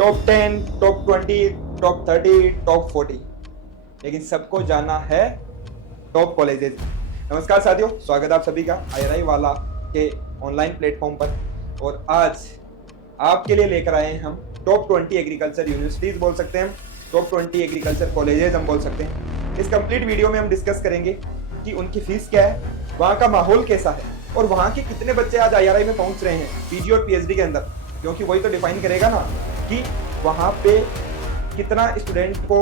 Top 10, top 20, top 30, top 40, लेकिन सबको जाना है टॉप कॉलेजेस। नमस्कार साथियों, स्वागत है आप सभी का IRI वाला के ऑनलाइन प्लेटफॉर्म पर। और आज आपके लिए लेकर आए हैं हम टॉप 20 एग्रीकल्चर यूनिवर्सिटीज बोल सकते हैं, टॉप 20 एग्रीकल्चर कॉलेजेस हम बोल सकते हैं। इस कंप्लीट वीडियो में हम डिस्कस करेंगे कि उनकी फीस क्या है, वहाँ का माहौल कैसा है और वहाँ के कितने बच्चे आज IRI में पहुँच रहे हैं PG और PhD के अंदर, क्योंकि वही तो डिफाइन करेगा ना कि वहाँ पे कितना स्टूडेंट को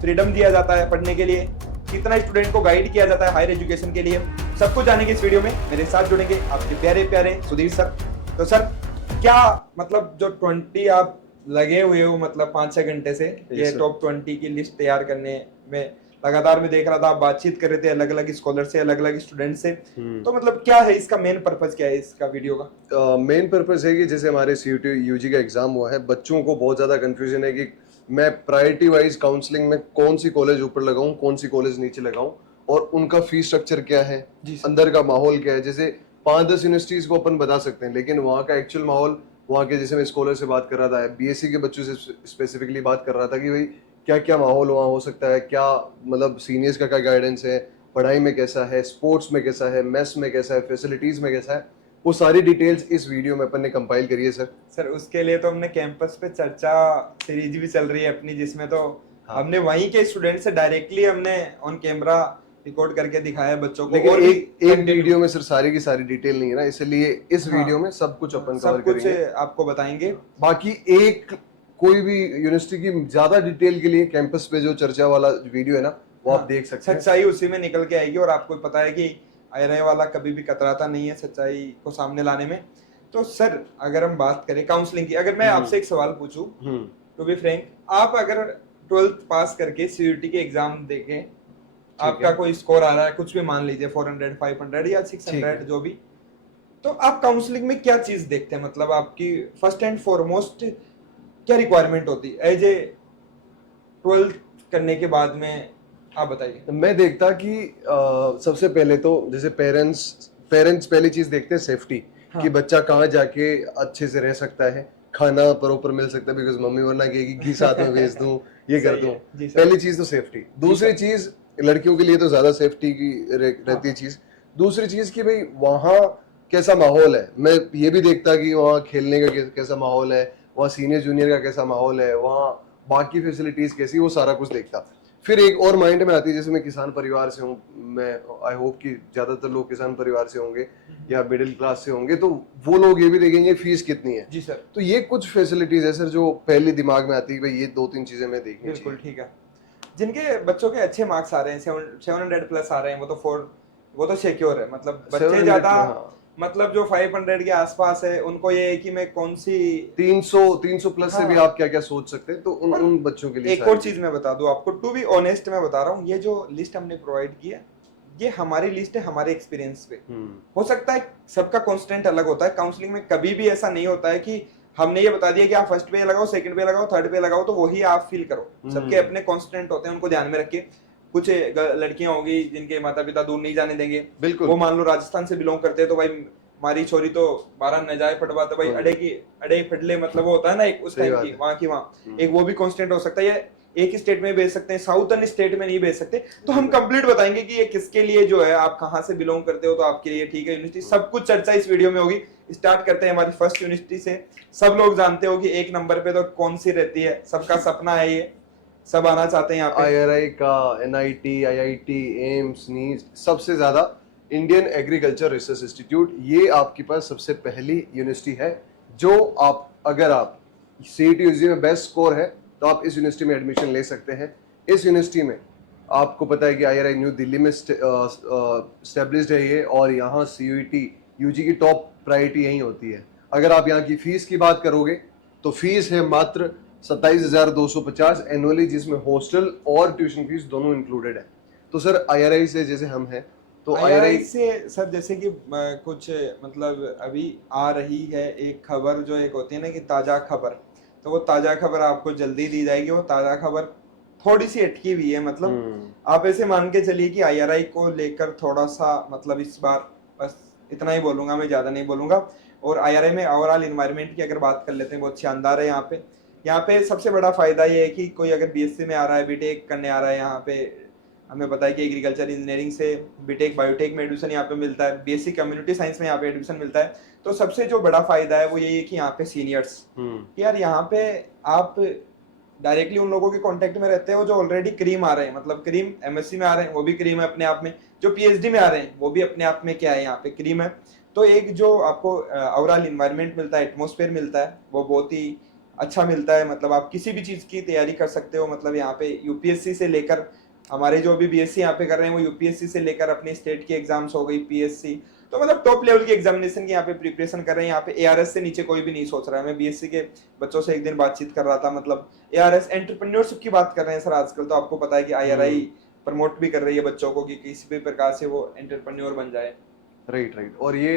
फ्रीडम दिया जाता है पढ़ने के लिए, कितना स्टूडेंट को गाइड किया जाता है हायर एजुकेशन के लिए। सब कुछ जानेंगे इस वीडियो में। मेरे साथ जुड़ेंगे आपके प्यारे प्यारे सुधीर सर। तो सर, क्या मतलब जो 20 आप लगे हुए हो, मतलब 5-6 घंटे से ये टॉप 20 की लिस्ट तैयार करने में लगातार मैं देख रहा था, आप बातचीत कर रहे थे अलग अलग स्कॉलर से, अलग अलग स्टूडेंट से। तो मतलब क्या है इसका मेन पर्पस, क्या है इसका वीडियो का? मेन पर्पस है कि जैसे हमारे CUT UG का एग्जाम हुआ है, बच्चों को बहुत ज्यादा कंफ्यूजन है कि मैं प्रायोरिटी वाइज काउंसलिंग में कौन सी कॉलेज ऊपर लगाऊं, कौन सी कॉलेज नीचे लगाऊं, और उनका फीस स्ट्रक्चर क्या है, अंदर का माहौल क्या है। जैसे 5-10 यूनिवर्सिटीज को अपन बता सकते हैं, लेकिन वहाँ का एक्चुअल माहौल, वहाँ के, जैसे मैं स्कॉलर से बात कर रहा था, BSc के बच्चों से स्पेसिफिकली बात कर रहा था कि भाई क्या क्या माहौल वहाँ हो सकता है, क्या मतलब सीनियर्स का क्या गाइडेंस है, पढ़ाई में कैसा है, स्पोर्ट्स में कैसा है, मेस में कैसा है, फैसिलिटीज में कैसा है, वो सारी डिटेल्स इस वीडियो में अपन ने कंपाइल करी है सर। उसके लिए तो हमने कैंपस पे चर्चा सीरीज भी चल रही है अपनी, जिसमें तो हमने वहीं के स्टूडेंट से डायरेक्टली हमने ऑन कैमरा रिकॉर्ड करके दिखाया बच्चों को। लेकिन और एक वीडियो में सर सारी की सारी डिटेल नहीं है ना, इसलिए इस वीडियो में सब कुछ अपन कवर करेंगे, सब कुछ आपको बताएंगे। बाकी एक कोई भी यूनिवर्सिटी की ज्यादा डिटेल के लिए कैंपस पे जो चर्चा वाला वीडियो है ना, वो आप देख सकते हैं। सच्चाई उसी में निकल के आएगी और आपको पता है कि IRI वाला कभी भी कतराता नहीं है सच्चाई को सामने लाने में। तो सर, अगर हम बात करें काउंसलिंग की, अगर मैं आपसे एक सवाल पूछूं, टू बी फ्रैंक, आप अगर 12th पास करके CUT के एग्जाम देके आपका कोई स्कोर आ रहा है, कुछ भी मान लीजिए 400, 500 या 600 जो भी, तो आप काउंसलिंग में क्या चीज देखते हैं? मतलब आपकी फर्स्ट एंड फॉरमोस्ट क्या रिक्वायरमेंट होती है एज ए 12th करने के बाद में, आप बताइए। मैं देखता कि सबसे पहले तो जैसे पेरेंट्स पहली चीज देखते हैं सेफ्टी, कि बच्चा कहाँ जाके अच्छे से रह सकता है, खाना प्रॉपर मिल सकता है, बिकॉज मम्मी वरना कहेगी घी साथ में भेज दूं, ये कर दूं। पहली चीज तो सेफ्टी। दूसरी चीज, लड़कियों के लिए तो ज्यादा सेफ्टी की रहती है चीज। दूसरी चीज कि भाई वहाँ कैसा माहौल है। मैं ये भी देखता कि वहाँ खेलने का कैसा माहौल है, वहाँ सीनियर जूनियर का कैसा माहौल है, वहाँ बाकी फैसिलिटीज कैसी, वो सारा कुछ देखता। फिर एक और माइंड में आती है, जैसे मैं किसान परिवार से हूँ, मैं आई होप कि ज्यादातर लोग किसान परिवार से होंगे या मिडिल क्लास से होंगे, तो वो लोग ये भी देखेंगे फीस कितनी है। जी सर। तो ये कुछ फैसिलिटीज है सर जो पहले दिमाग में आती है, भाई ये 2-3 चीजें मैं देखनी चाहिए। बिल्कुल ठीक है। जिनके बच्चों के अच्छे मार्क्स आ रहे हैं, 700 प्लस आ रहे हैं, वो तो सिक्योर है। मतलब बच्चे ज्यादा मतलब जो 500 के आसपास है, उनको ये है कि मैं कौन सी 300 प्लस से भी आप क्या क्या सोच सकते हैं, तो उन बच्चों के लिए। एक और चीज मैं बता दूं आपको, टू बी ऑनेस्ट मैं बता रहा हूँ, ये जो लिस्ट हमने प्रोवाइड की है, ये हमारी लिस्ट है हमारे एक्सपीरियंस पे। हो सकता है सबका कॉन्स्टेंट अलग होता है। काउंसलिंग में कभी भी ऐसा नहीं होता है कि हमने ये बता दिया कि आप फर्स्ट पे लगाओ, सेकंड पे लगाओ, थर्ड पे लगाओ तो वही आप फील करो। सबके अपने कॉन्स्टेंट होते हैं, उनको ध्यान में रखिए। कुछ लड़कियां होगी जिनके माता पिता दूर नहीं जाने देंगे, बिल्कुल, वो मान लो राजस्थान से बिलोंग करते हैं, तो भाई हमारी छोरी तो 12 न जाए फटवा, तो भाई अड़े फटले, मतलब वो होता है ना एक उस टाइम की, वहां की वहां एक वो भी कांस्टेंट हो सकता है। एक ही स्टेट में भेज सकते हैं, साउथर्न स्टेट में नहीं भेज सकते। तो हम कंप्लीट बताएंगे कि ये किसके लिए जो है, आप कहां से बिलोंग करते हो तो आपके लिए ठीक है यूनिवर्सिटी। सब कुछ चर्चा इस वीडियो में होगी। स्टार्ट करते हैं हमारी फर्स्ट यूनिवर्सिटी से। सब लोग जानते हो कि एक नंबर पे तो कौन सी रहती है, सबका सपना है ये, सब आना चाहते हैं यहाँ पे। IRI का, NIT, IIT, एम्स, नीट, सबसे ज्यादा इंडियन एग्रीकल्चर रिसर्च इंस्टीट्यूट, ये आपके पास सबसे पहली यूनिवर्सिटी है। जो अगर आप CET UG में बेस्ट स्कोर है तो आप इस यूनिवर्सिटी में एडमिशन ले सकते हैं। इस यूनिवर्सिटी में आपको पता है कि IRI न्यू दिल्ली में स्टेब्लिश्ड है ये, और यहाँ CUT UG की टॉप प्रायोरिटी यही होती है। अगर आप यहाँ की फीस की बात करोगे तो फीस है मात्र 27,250 एनुअली, जिसमें हॉस्टल और ट्यूशन फीस दोनों इंक्लूडेड है। तो सर IRI से जैसे हम हैं, तो IRI से सर जैसे कि कुछ मतलब अभी आ रही है एक खबर, जो एक होती है ना कि ताजा खबर, तो वो ताजा खबर आपको जल्दी दी जाएगी। वो ताजा खबर थोड़ी सी अटकी हुई है, मतलब आप ऐसे मान के चलिए कि IRI को लेकर थोड़ा सा, मतलब इस बार बस इतना ही बोलूंगा, मैं ज्यादा नहीं बोलूंगा। और IRI में ओवरऑल इन्वायरमेंट की अगर बात कर लेते हैं, बहुत शानदार है। यहाँ पे यहाँ पे सबसे बड़ा फायदा ये है कि कोई अगर बीएससी में आ रहा है, बीटेक करने आ रहा है यहाँ पे, हमें पता है कि एग्रीकल्चर इंजीनियरिंग से बीटेक बायोटेक में एडमिशन यहाँ पे मिलता है, बीएससी कम्युनिटी साइंस में यहाँ पे एडमिशन मिलता है। तो सबसे जो बड़ा फायदा है वो यही है कि यहाँ पे सीनियर्स, यार यहाँ पे आप डायरेक्टली उन लोगों के कांटेक्ट में रहते हो जो ऑलरेडी क्रीम आ रहे हैं, मतलब क्रीम एमएससी में आ रहे हैं वो भी क्रीम है अपने आप में, जो पीएचडी में आ रहे हैं वो भी अपने आप में क्या है, यहाँ पे क्रीम है। तो एक जो आपको ओवरऑल इन्वायरमेंट मिलता है, एटमोसफेयर मिलता है, वो बहुत ही अच्छा मिलता है। मतलब आप किसी भी चीज की तैयारी कर सकते हो, मतलब यहाँ पे यूपीएससी से लेकर, हमारे जो अभी बीएससी यहाँ पे कर रहे हैं वो यूपीएससी से लेकर अपने स्टेट की एग्जाम्स हो गई, पीएससी, तो मतलब टॉप लेवल की एग्जामिनेशन की यहाँ पे प्रिपरेशन कर रहे हैं। यहाँ पे एआरएस से नीचे कोई भी नहीं सोच रहा है। मैं बीएससी के बच्चों से एक दिन बातचीत कर रहा था, मतलब एआरएस एंटरप्रेन्योरशिप की बात कर रहे हैं सर आजकल। तो आपको पता है कि आईआरआई प्रमोट भी कर रही है बच्चों को कि किसी भी प्रकार से वो एंटरप्रेन्योर बन जाए। राइट। और ये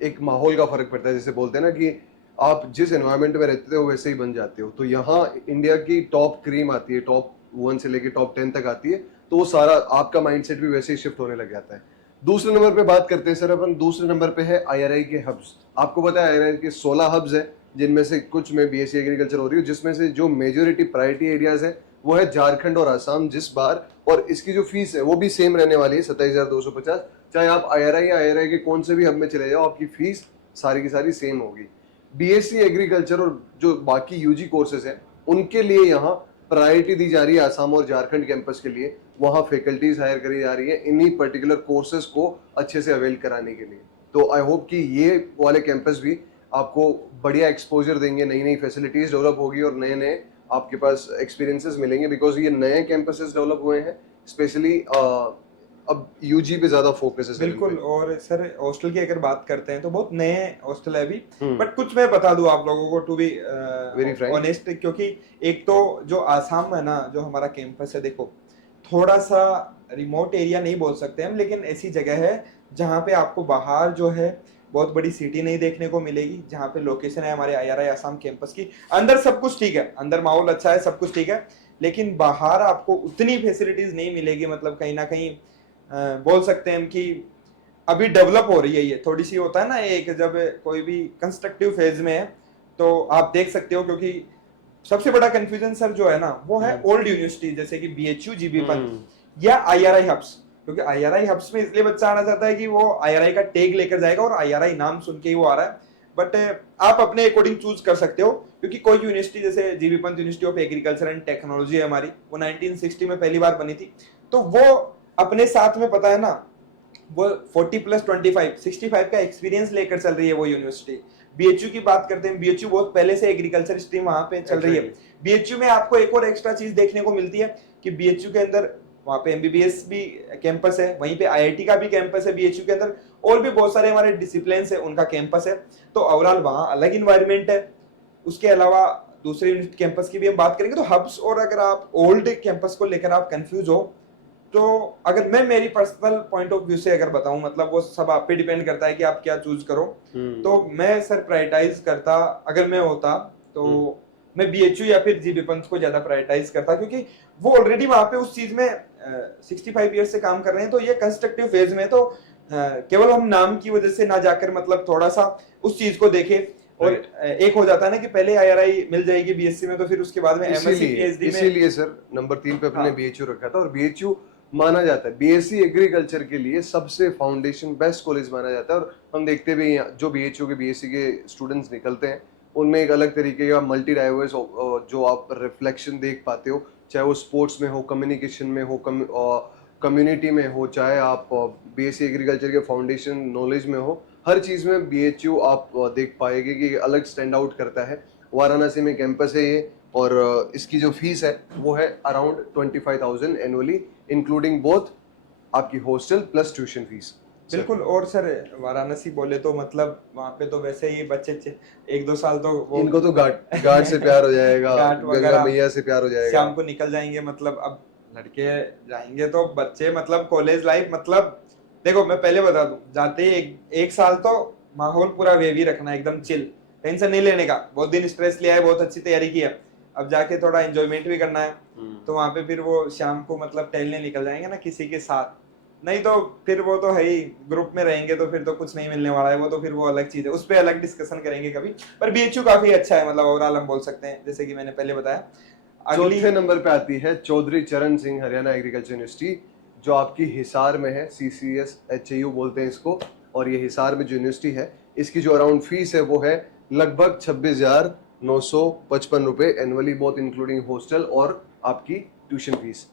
एक माहौल का फर्क पड़ता है, जैसे बोलते हैं ना कि आप जिस एनवायरनमेंट में रहते हो वैसे ही बन जाते हो। तो यहाँ इंडिया की टॉप क्रीम आती है, टॉप 1 से लेके टॉप 10 तक आती है, तो वो सारा आपका माइंडसेट भी वैसे ही शिफ्ट होने लग जाता है। दूसरे नंबर पे बात करते हैं सर अपन, दूसरे नंबर पे है आईआरआई के हब्स। आपको पता है आईआरआई के 16 हब्स है, जिनमें से कुछ में बीएससी एग्रीकल्चर हो रही है, जिसमें से जो मेजोरिटी प्रायोरिटी एरियाज है वो है झारखंड और आसाम जिस बार। और इसकी जो फीस है वो भी सेम रहने वाली है 27,250। चाहे आप आईआरआई या आईआरआई के कौन से भी हब में चले जाओ, आपकी फीस सारी की सारी सेम होगी। बीएससी एग्रीकल्चर और जो बाकी यूजी कोर्सेज हैं उनके लिए यहाँ प्रायोरिटी दी जा रही है आसाम और झारखंड कैंपस के लिए। वहाँ फैकल्टीज हायर करी जा रही है इन्हीं पर्टिकुलर कोर्सेज को अच्छे से अवेल कराने के लिए। तो आई होप कि ये वाले कैंपस भी आपको बढ़िया एक्सपोजर देंगे, नई नई फैसिलिटीज डेवलप होगी और नए नए आपके पास एक्सपीरियंसेस मिलेंगे, बिकॉज ये नए कैंपसेस डेवलप हुए हैं स्पेशली। अब यूजी पे ज्यादा फोकस है बिल्कुल। और सर हॉस्टल की अगर बात करते हैं तो बहुत नए हॉस्टल है अभी, बट कुछ मैं बता दूं आप लोगों को, टू बी वेरी ऑनेस्ट, क्योंकि एक तो जो आसाम है ना, जो हमारा कैंपस है, देखो थोड़ा सा रिमोट एरिया नहीं बोल सकते हम, लेकिन ऐसी जगह है जहाँ पे आपको बाहर जो है बहुत बड़ी सिटी नहीं देखने को मिलेगी। जहाँ पे लोकेशन है हमारे आईआरआई आसाम कैंपस की, अंदर सब कुछ ठीक है, अंदर माहौल अच्छा है, सब कुछ ठीक है, लेकिन बाहर आपको उतनी फैसिलिटीज नहीं मिलेगी। मतलब कहीं ना कहीं बोल सकते हैं हम कि अभी डेवलप हो रही है ये थोड़ी सी। होता है ना एक, जब कोई भी कंस्ट्रक्टिव फेज में है तो आप देख सकते हो, क्योंकि सबसे बड़ा कंफ्यूजन सर जो है ना वो है ओल्ड यूनिवर्सिटी जैसे कि बीएचयू, जीबी पंत या आईआरआई हब्स। क्योंकि आईआरआई हब्स में इसलिए बच्चा आना चाहता है कि वो आईआरआई का टैग लेकर जाएगा और आईआरआई नाम सुन के ही वो आ रहा है। बट आप अपने अकॉर्डिंग चूज कर सकते हो, क्योंकि कोई यूनिवर्सिटी जैसे GB Pant university of agriculture and technology है हमारी, वो 1960 में पहली बार बनी थी। तो वो अपने साथ में पता है ना वो 40 प्लस 25 65 का एक्सपीरियंस लेकर चल रही है वो यूनिवर्सिटी। बीएचयू की बात करते हैं, बीएचयू बहुत पहले से एग्रीकल्चर स्ट्रीम वहां पे चल रही है। बीएचयू में आपको एक और एक्स्ट्रा चीज देखने को मिलती है कि बीएचयू के अंदर वहां पे एमबीबीएस भी कैंपस है, वहीं पे आईआईटी का भी कैंपस है बीएचयू के अंदर, और भी बहुत सारे हमारे डिसिप्लिन है उनका कैंपस है। तो ओवरऑल वहां अलग इन्वायरमेंट है। उसके अलावा दूसरे कैंपस की भी हम बात करेंगे तो हब्स, और अगर आप ओल्ड कैंपस को लेकर आप कंफ्यूज हो तो अगर मैं मेरी पर्सनल पॉइंट ऑफ व्यू से अगर बताऊं, मतलब वो सब आप पे डिपेंड करता है कि आप क्या चूज करो। तो मैं सर प्रायोरिटाइज करता, अगर मैं होता तो मैं बीएचयू या फिर जीबी पंत को ज्यादा प्रायोरिटाइज करता, क्योंकि वो ऑलरेडी वहां पे उस चीज में 65 ईयर्स से काम कर रहे हैं। तो ये कंस्ट्रक्टिव फेज में, तो केवल हम नाम की वजह से ना जाकर मतलब थोड़ा सा उस चीज को देखें। और एक हो जाता है ना कि पहले आईआरआई मिल जाएगी बीएससी में, तो फिर उसके बाद में एमएससी पीएचडी में। इसीलिए सर नंबर 3 पे अपने बीएचयू रखा था। और बीएचयू माना जाता है बीएससी एग्रीकल्चर के लिए सबसे फाउंडेशन बेस्ट कॉलेज माना जाता है। और हम देखते भी हैं जो बीएचयू के बीएससी के स्टूडेंट्स निकलते हैं उनमें एक अलग तरीके का मल्टी डाइवर्स जो आप रिफ्लेक्शन देख पाते हो, चाहे वो स्पोर्ट्स में हो, कम्युनिकेशन में हो, कम्युनिटी में हो, चाहे आप बीएससी एग्रीकल्चर के फाउंडेशन नॉलेज में हो, हर चीज़ में बीएचयू आप देख पाएंगे कि अलग स्टैंड आउट करता है। वाराणसी में कैंपस है ये, और इसकी जो फीस है वो है अराउंड 25,000 एनुअली, इंक्लूडिंग बोथ आपकी हॉस्टल प्लस ट्यूशन फीस। बिल्कुल। और सर वाराणसी बोले तो मतलब वहाँ पे तो वैसे ही बच्चे 1-2 साल तो वो इनको तो घाट से प्यार हो जाएगा, गंगा मैया से प्यार हो जाएगा, शाम को निकल जाएंगे। मतलब अब लड़के जाएंगे तो बच्चे मतलब कॉलेज लाइफ, मतलब देखो मैं पहले बता दूं, जाते ही एक साल तो माहौल पूरा वेवी रखना, एकदम चिल, टेंशन नहीं लेने का। बहुत दिन स्ट्रेस लिया है, बहुत अच्छी तैयारी की है, अब जाके थोड़ा एंजॉयमेंट भी करना है। तो वहां पे फिर वो शाम को मतलब टहलने निकल जाएंगे ना किसी के साथ, नहीं तो फिर वो तो है ही, ग्रुप में रहेंगे तो फिर तो कुछ नहीं मिलने वाला है, वो तो फिर वो अलग चीज है, उस पर अलग डिस्कशन करेंगे कभी। पर बीएचयू काफी अच्छा है, मतलब ओवरऑल हम बोल सकते हैं, जैसे कि मैंने पहले बताया। अगली चौथे नंबर पे आती है चौधरी चरण सिंह हरियाणा एग्रीकल्चर यूनिवर्सिटी, जो आपकी हिसार में है, सीसीएस एचयू बोलते हैं इसको। और ये हिसार में जो यूनिवर्सिटी है, इसकी जो अराउंड फीस है वो है लगभग 26,955 रुपए एनुअली, बोथ इंक्लूडिंग हॉस्टल और आपकी ट्यूशन फीस।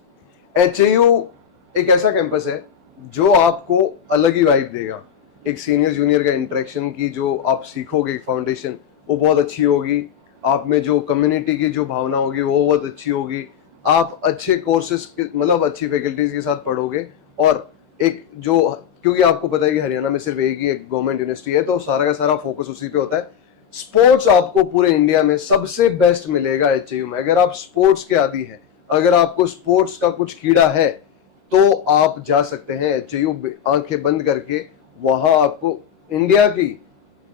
एचयू एक ऐसा कैंपस है जो आपको अलग ही वाइब देगा। एक सीनियर जूनियर का इंटरेक्शन की जो आप सीखोगे फाउंडेशन, वो बहुत अच्छी होगी। आप में जो कम्युनिटी की जो भावना होगी वो बहुत अच्छी होगी। आप अच्छे कोर्सेज मतलब अच्छी फैकल्टीज के साथ पढ़ोगे। और एक जो, क्योंकि आपको पता है कि हरियाणा में सिर्फ एक ही एक गवर्नमेंट यूनिवर्सिटी है, तो सारा का सारा फोकस उसी पे होता है। स्पोर्ट्स आपको पूरे इंडिया में सबसे बेस्ट मिलेगा एचयू में। अगर आप स्पोर्ट्स के आदी हैं, अगर आपको स्पोर्ट्स का कुछ कीड़ा है, तो आप जा सकते हैं एचयू, आंखें बंद करके। वहां आपको इंडिया की,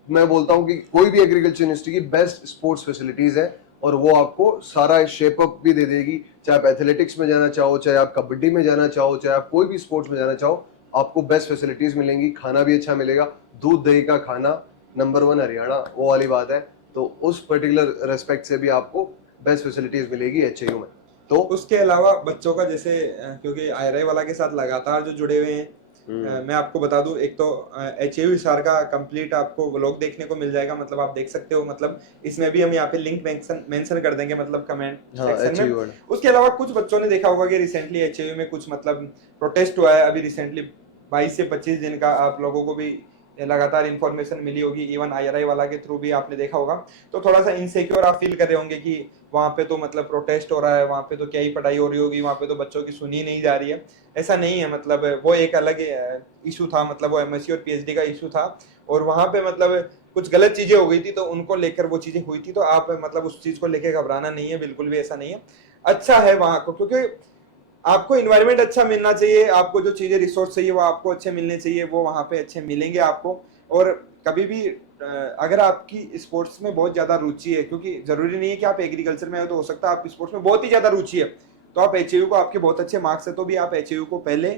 मैं बोलता हूं कि कोई भी एग्रीकल्चर यूनिवर्सिटी की बेस्ट स्पोर्ट्स फैसिलिटीज है, और वो आपको सारा शेप अप भी दे देगी। चाहे आप एथलेटिक्स में जाना चाहो, चाहे आप कबड्डी में जाना चाहो, चाहे आप कोई भी स्पोर्ट्स में जाना चाहो, आपको बेस्ट फैसिलिटीज मिलेंगी। खाना भी अच्छा मिलेगा, दूध दही का खाना नंबर 1 हरियाणा, वो वाली बात है। तो उस पर्टिकुलर रेस्पेक्ट से भी आपको बेस्ट फैसिलिटीज मिलेगी एचयू में। तो उसके अलावा बच्चों का जैसे क्योंकि आईआरआई वाला के साथ लगातार जो जुड़े हुए हैं, मैं आपको बता दूं, एक तो एचयू हिसार का कंप्लीट आपको व्लॉग देखने को मिल जाएगा, मतलब आप देख सकते हो, मतलब इसमें भी हम यहाँ पे लिंक मेंशन कर देंगे, मतलब कमेंट सेक्शन में। उसके अलावा कुछ बच्चों ने देखा होगा कि रिसेंटली एचयू में कुछ मतलब प्रोटेस्ट हुआ है, अभी रिसेंटली 22 से 25 दिन का, आप लोगों को भी लगातार इन्फॉर्मेशन मिली होगी, इवन आईआरआई वाला के थ्रू भी आपने देखा होगा। तो थोड़ा सा इनसिक्योर आप फील कर रहे होंगे कि वहां पे तो मतलब प्रोटेस्ट हो रहा है, वहां पे तो क्या ही पढ़ाई हो रही होगी, वहां पे तो बच्चों की सुनी नहीं जा रही है। ऐसा नहीं है, मतलब वो एक अलग इशू था, मतलब वो एमएससी और पीएचडी का इशू था, और वहां पे मतलब कुछ गलत चीजें हो गई थी, तो उनको लेकर वो चीजें हुई थी। तो आप मतलब उस चीज को लेकर घबराना नहीं है, बिल्कुल भी ऐसा नहीं है। अच्छा है वहां को, क्योंकि आपको इन्वायरमेंट अच्छा मिलना चाहिए, आपको जो चीजें रिसोर्स चाहिए वो आपको अच्छे मिलने चाहिए, वो वहां पे अच्छे मिलेंगे आपको। और कभी भी अगर आपकी स्पोर्ट्स में बहुत ज्यादा रुचि है, क्योंकि जरूरी नहीं है कि आप एग्रीकल्चर में हो, तो हो सकता है आप स्पोर्ट्स में बहुत ही ज्यादा रुचि है, तो आप एचयू को, आपके बहुत अच्छे मार्क्स है तो भी आप एचयू को पहले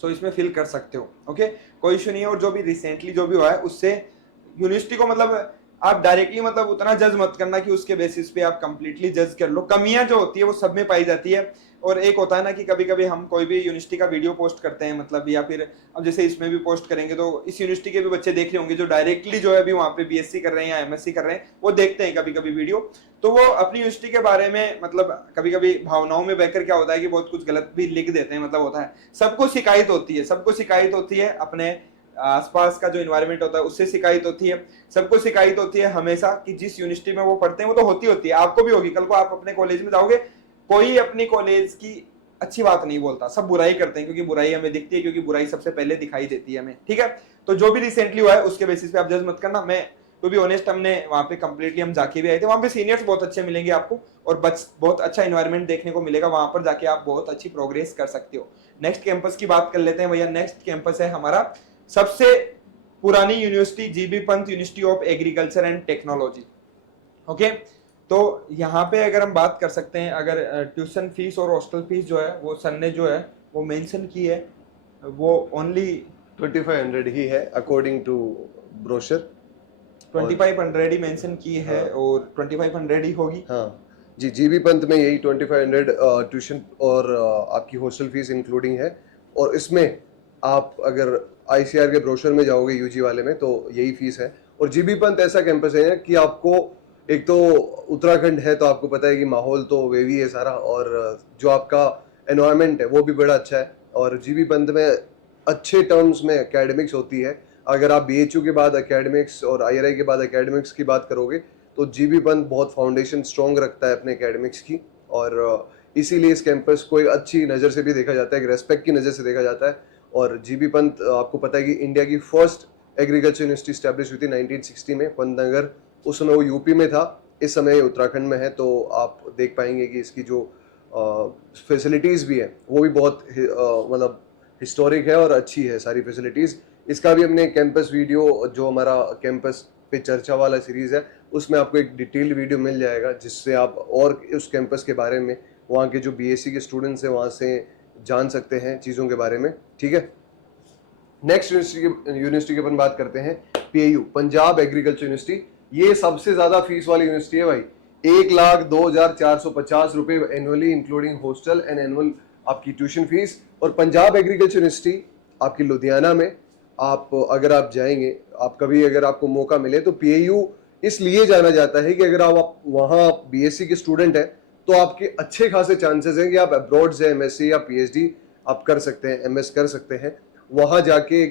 तो इसमें फिल कर सकते हो। ओके, कोई इशू नहीं है। और जो भी रिसेंटली जो भी हुआ है उससे यूनिवर्सिटी को मतलब आप डायरेक्टली मतलब उतना जज मत करना कि उसके बेसिस पे आप कंप्लीटली जज कर लो। कमियां जो होती है वो सब में पाई जाती है। और एक होता है ना कि कभी कभी हम कोई भी यूनिवर्सिटी का वीडियो पोस्ट करते हैं, मतलब या फिर अब जैसे इसमें भी पोस्ट करेंगे, तो इस यूनिवर्सिटी के भी बच्चे देख रहे होंगे जो डायरेक्टली जो है अभी वहाँ पे बीएससी कर रहे हैं या एमएससी कर रहे हैं, वो देखते हैं कभी कभी वीडियो। तो वो अपनी यूनिवर्सिटी के बारे में मतलब कभी कभी भावनाओं में बहकर क्या होता है कि बहुत कुछ गलत भी लिख देते हैं, मतलब होता है। सबको शिकायत होती है, सबको शिकायत होती है, अपने आसपास का जो इन्वायरमेंट होता है उससे शिकायत होती है, सबको शिकायत होती है हमेशा कि जिस यूनिवर्सिटी में वो पढ़ते हैं वो तो होती है, आपको भी होगी। कल को आप अपने कॉलेज में जाओगे, कोई अपनी कॉलेज की अच्छी बात नहीं बोलता, सब बुराई करते हैं, क्योंकि बुराई हमें दिखती है, क्योंकि बुराई सबसे पहले दिखाई देती है हमें। ठीक है, तो जो भी रिसेंटली हुआ है उसके बेसिस पे आप जज मत करना। मैं टू बी ऑनेस्ट, हमने वहां पे कंप्लीटली हम जाके भी आए थे, वहां पे सीनियर्स बहुत अच्छे मिलेंगे आपको, और बहुत अच्छा इन्वायरमेंट देखने को मिलेगा, वहां पर जाके आप बहुत अच्छी प्रोग्रेस कर सकते हो। नेक्स्ट कैंपस की बात कर लेते हैं भैया। नेक्स्ट कैंपस है हमारा सबसे पुरानी university, GB Pant university of agriculture and technology. Okay, तो यहाँ पे अगर हम बात कर सकते हैं, अगर ट्यूशन फीस और हॉस्टल फीस जो है वो सर ने जो है वो मेंशन की है, वो ओनली 2500 ही है अकॉर्डिंग टू ब्रोशर। 2500 ही मेंशन की है, और 2500 ही होगी। हाँ जी, जीबी पंत में यही 2500 ट्यूशन और आपकी हॉस्टल फीस इंक्लूडिंग है। और इसमें आप अगर आईसीआर के ब्रोशर में जाओगे यूजी वाले में, तो यही फीस है। और जीबी पंत ऐसा कैंपस है कि आपको, एक तो उत्तराखंड है तो आपको पता है कि माहौल तो वेवी है सारा, और जो आपका एनवायरनमेंट है वो भी बड़ा अच्छा है। और जीबी पंत में अच्छे टर्म्स में एकेडमिक्स होती है। अगर आप बीएचयू के बाद एकेडमिक्स और आईआरआई के बाद एकेडमिक्स की बात करोगे, तो जीबी पंत बहुत फाउंडेशन स्ट्रॉन्ग रखता है अपने एकेडमिक्स की। और इसीलिए इस कैंपस को एक अच्छी नज़र से भी देखा जाता है, एक रेस्पेक्ट की नज़र से देखा जाता है। और जीबी पंत आपको पता है कि इंडिया की फर्स्ट एग्रीकल्चर यूनिवर्सिटी स्टैब्लिश हुई थी 1960 में, पंतनगर। उस समय वो यूपी में था, इस समय ये उत्तराखंड में है। तो आप देख पाएंगे कि इसकी जो फैसिलिटीज़ भी है वो भी बहुत मतलब हिस्टोरिक है और अच्छी है सारी फैसिलिटीज़। इसका भी हमने कैंपस वीडियो, जो हमारा कैंपस पे चर्चा वाला सीरीज़ है, उसमें आपको एक डिटेल्ड वीडियो मिल जाएगा, जिससे आप और उस कैंपस के बारे में, वहाँ के जो बीएससी के स्टूडेंट्स हैं, वहाँ से जान सकते हैं चीज़ों के बारे में, ठीक है। नेक्स्ट यूनिवर्सिटी की अपन बात करते हैं, पीएयू, पंजाब एग्रीकल्चर यूनिवर्सिटी। ये सबसे ज्यादा फीस वाली यूनिवर्सिटी है भाई, 1,02,450 रुपए annually, including hostel and annual आपकी ट्यूशन फीस। और पंजाब एग्रीकल्चर यूनिवर्सिटी आपकी लुधियाना में, आप अगर आप जाएंगे, आप कभी अगर आपको मौका मिले तो पीएयू इसलिए जाना जाता है कि अगर आप वहाँ बीएससी के स्टूडेंट हैं तो आपके अच्छे खासे चांसेस हैं कि आप अब्रॉड से एमएससी या पीएचडी आप कर सकते हैं, एमएस कर सकते हैं वहां जाके।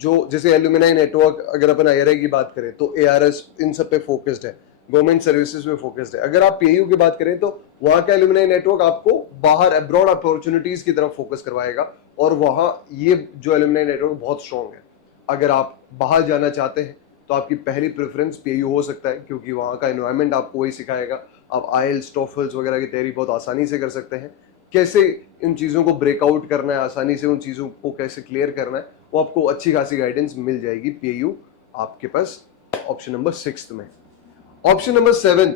जो जैसे एलुमिनाई नेटवर्क, अगर अपन आईआरआई की बात करें तो एआरएस इन सब पे फोकस्ड है, गवर्नमेंट सर्विसेज पे फोकस्ड है। अगर आप पीयू की बात करें तो वहां का एलुमिनाई नेटवर्क आपको बाहर अब्रॉड अपॉर्चुनिटीज की तरफ फोकस करवाएगा, और वहां ये जो एलुमिनाई नेटवर्क बहुत स्ट्रॉन्ग है। अगर आप बाहर जाना चाहते हैं तो आपकी पहली प्रेफरेंस पीयू हो सकता है, क्योंकि वहाँ का एनवायरनमेंट आपको वही सिखाएगा। आप आईएल्स, टोफल्स वगैरह की तैयारी बहुत आसानी से कर सकते हैं। कैसे इन चीज़ों को ब्रेकआउट करना है, आसानी से उन चीज़ों को कैसे क्लियर करना है, वो आपको अच्छी खासी गाइडेंस मिल जाएगी पीयू आपके पास ऑप्शन नंबर 6 में। ऑप्शन नंबर 7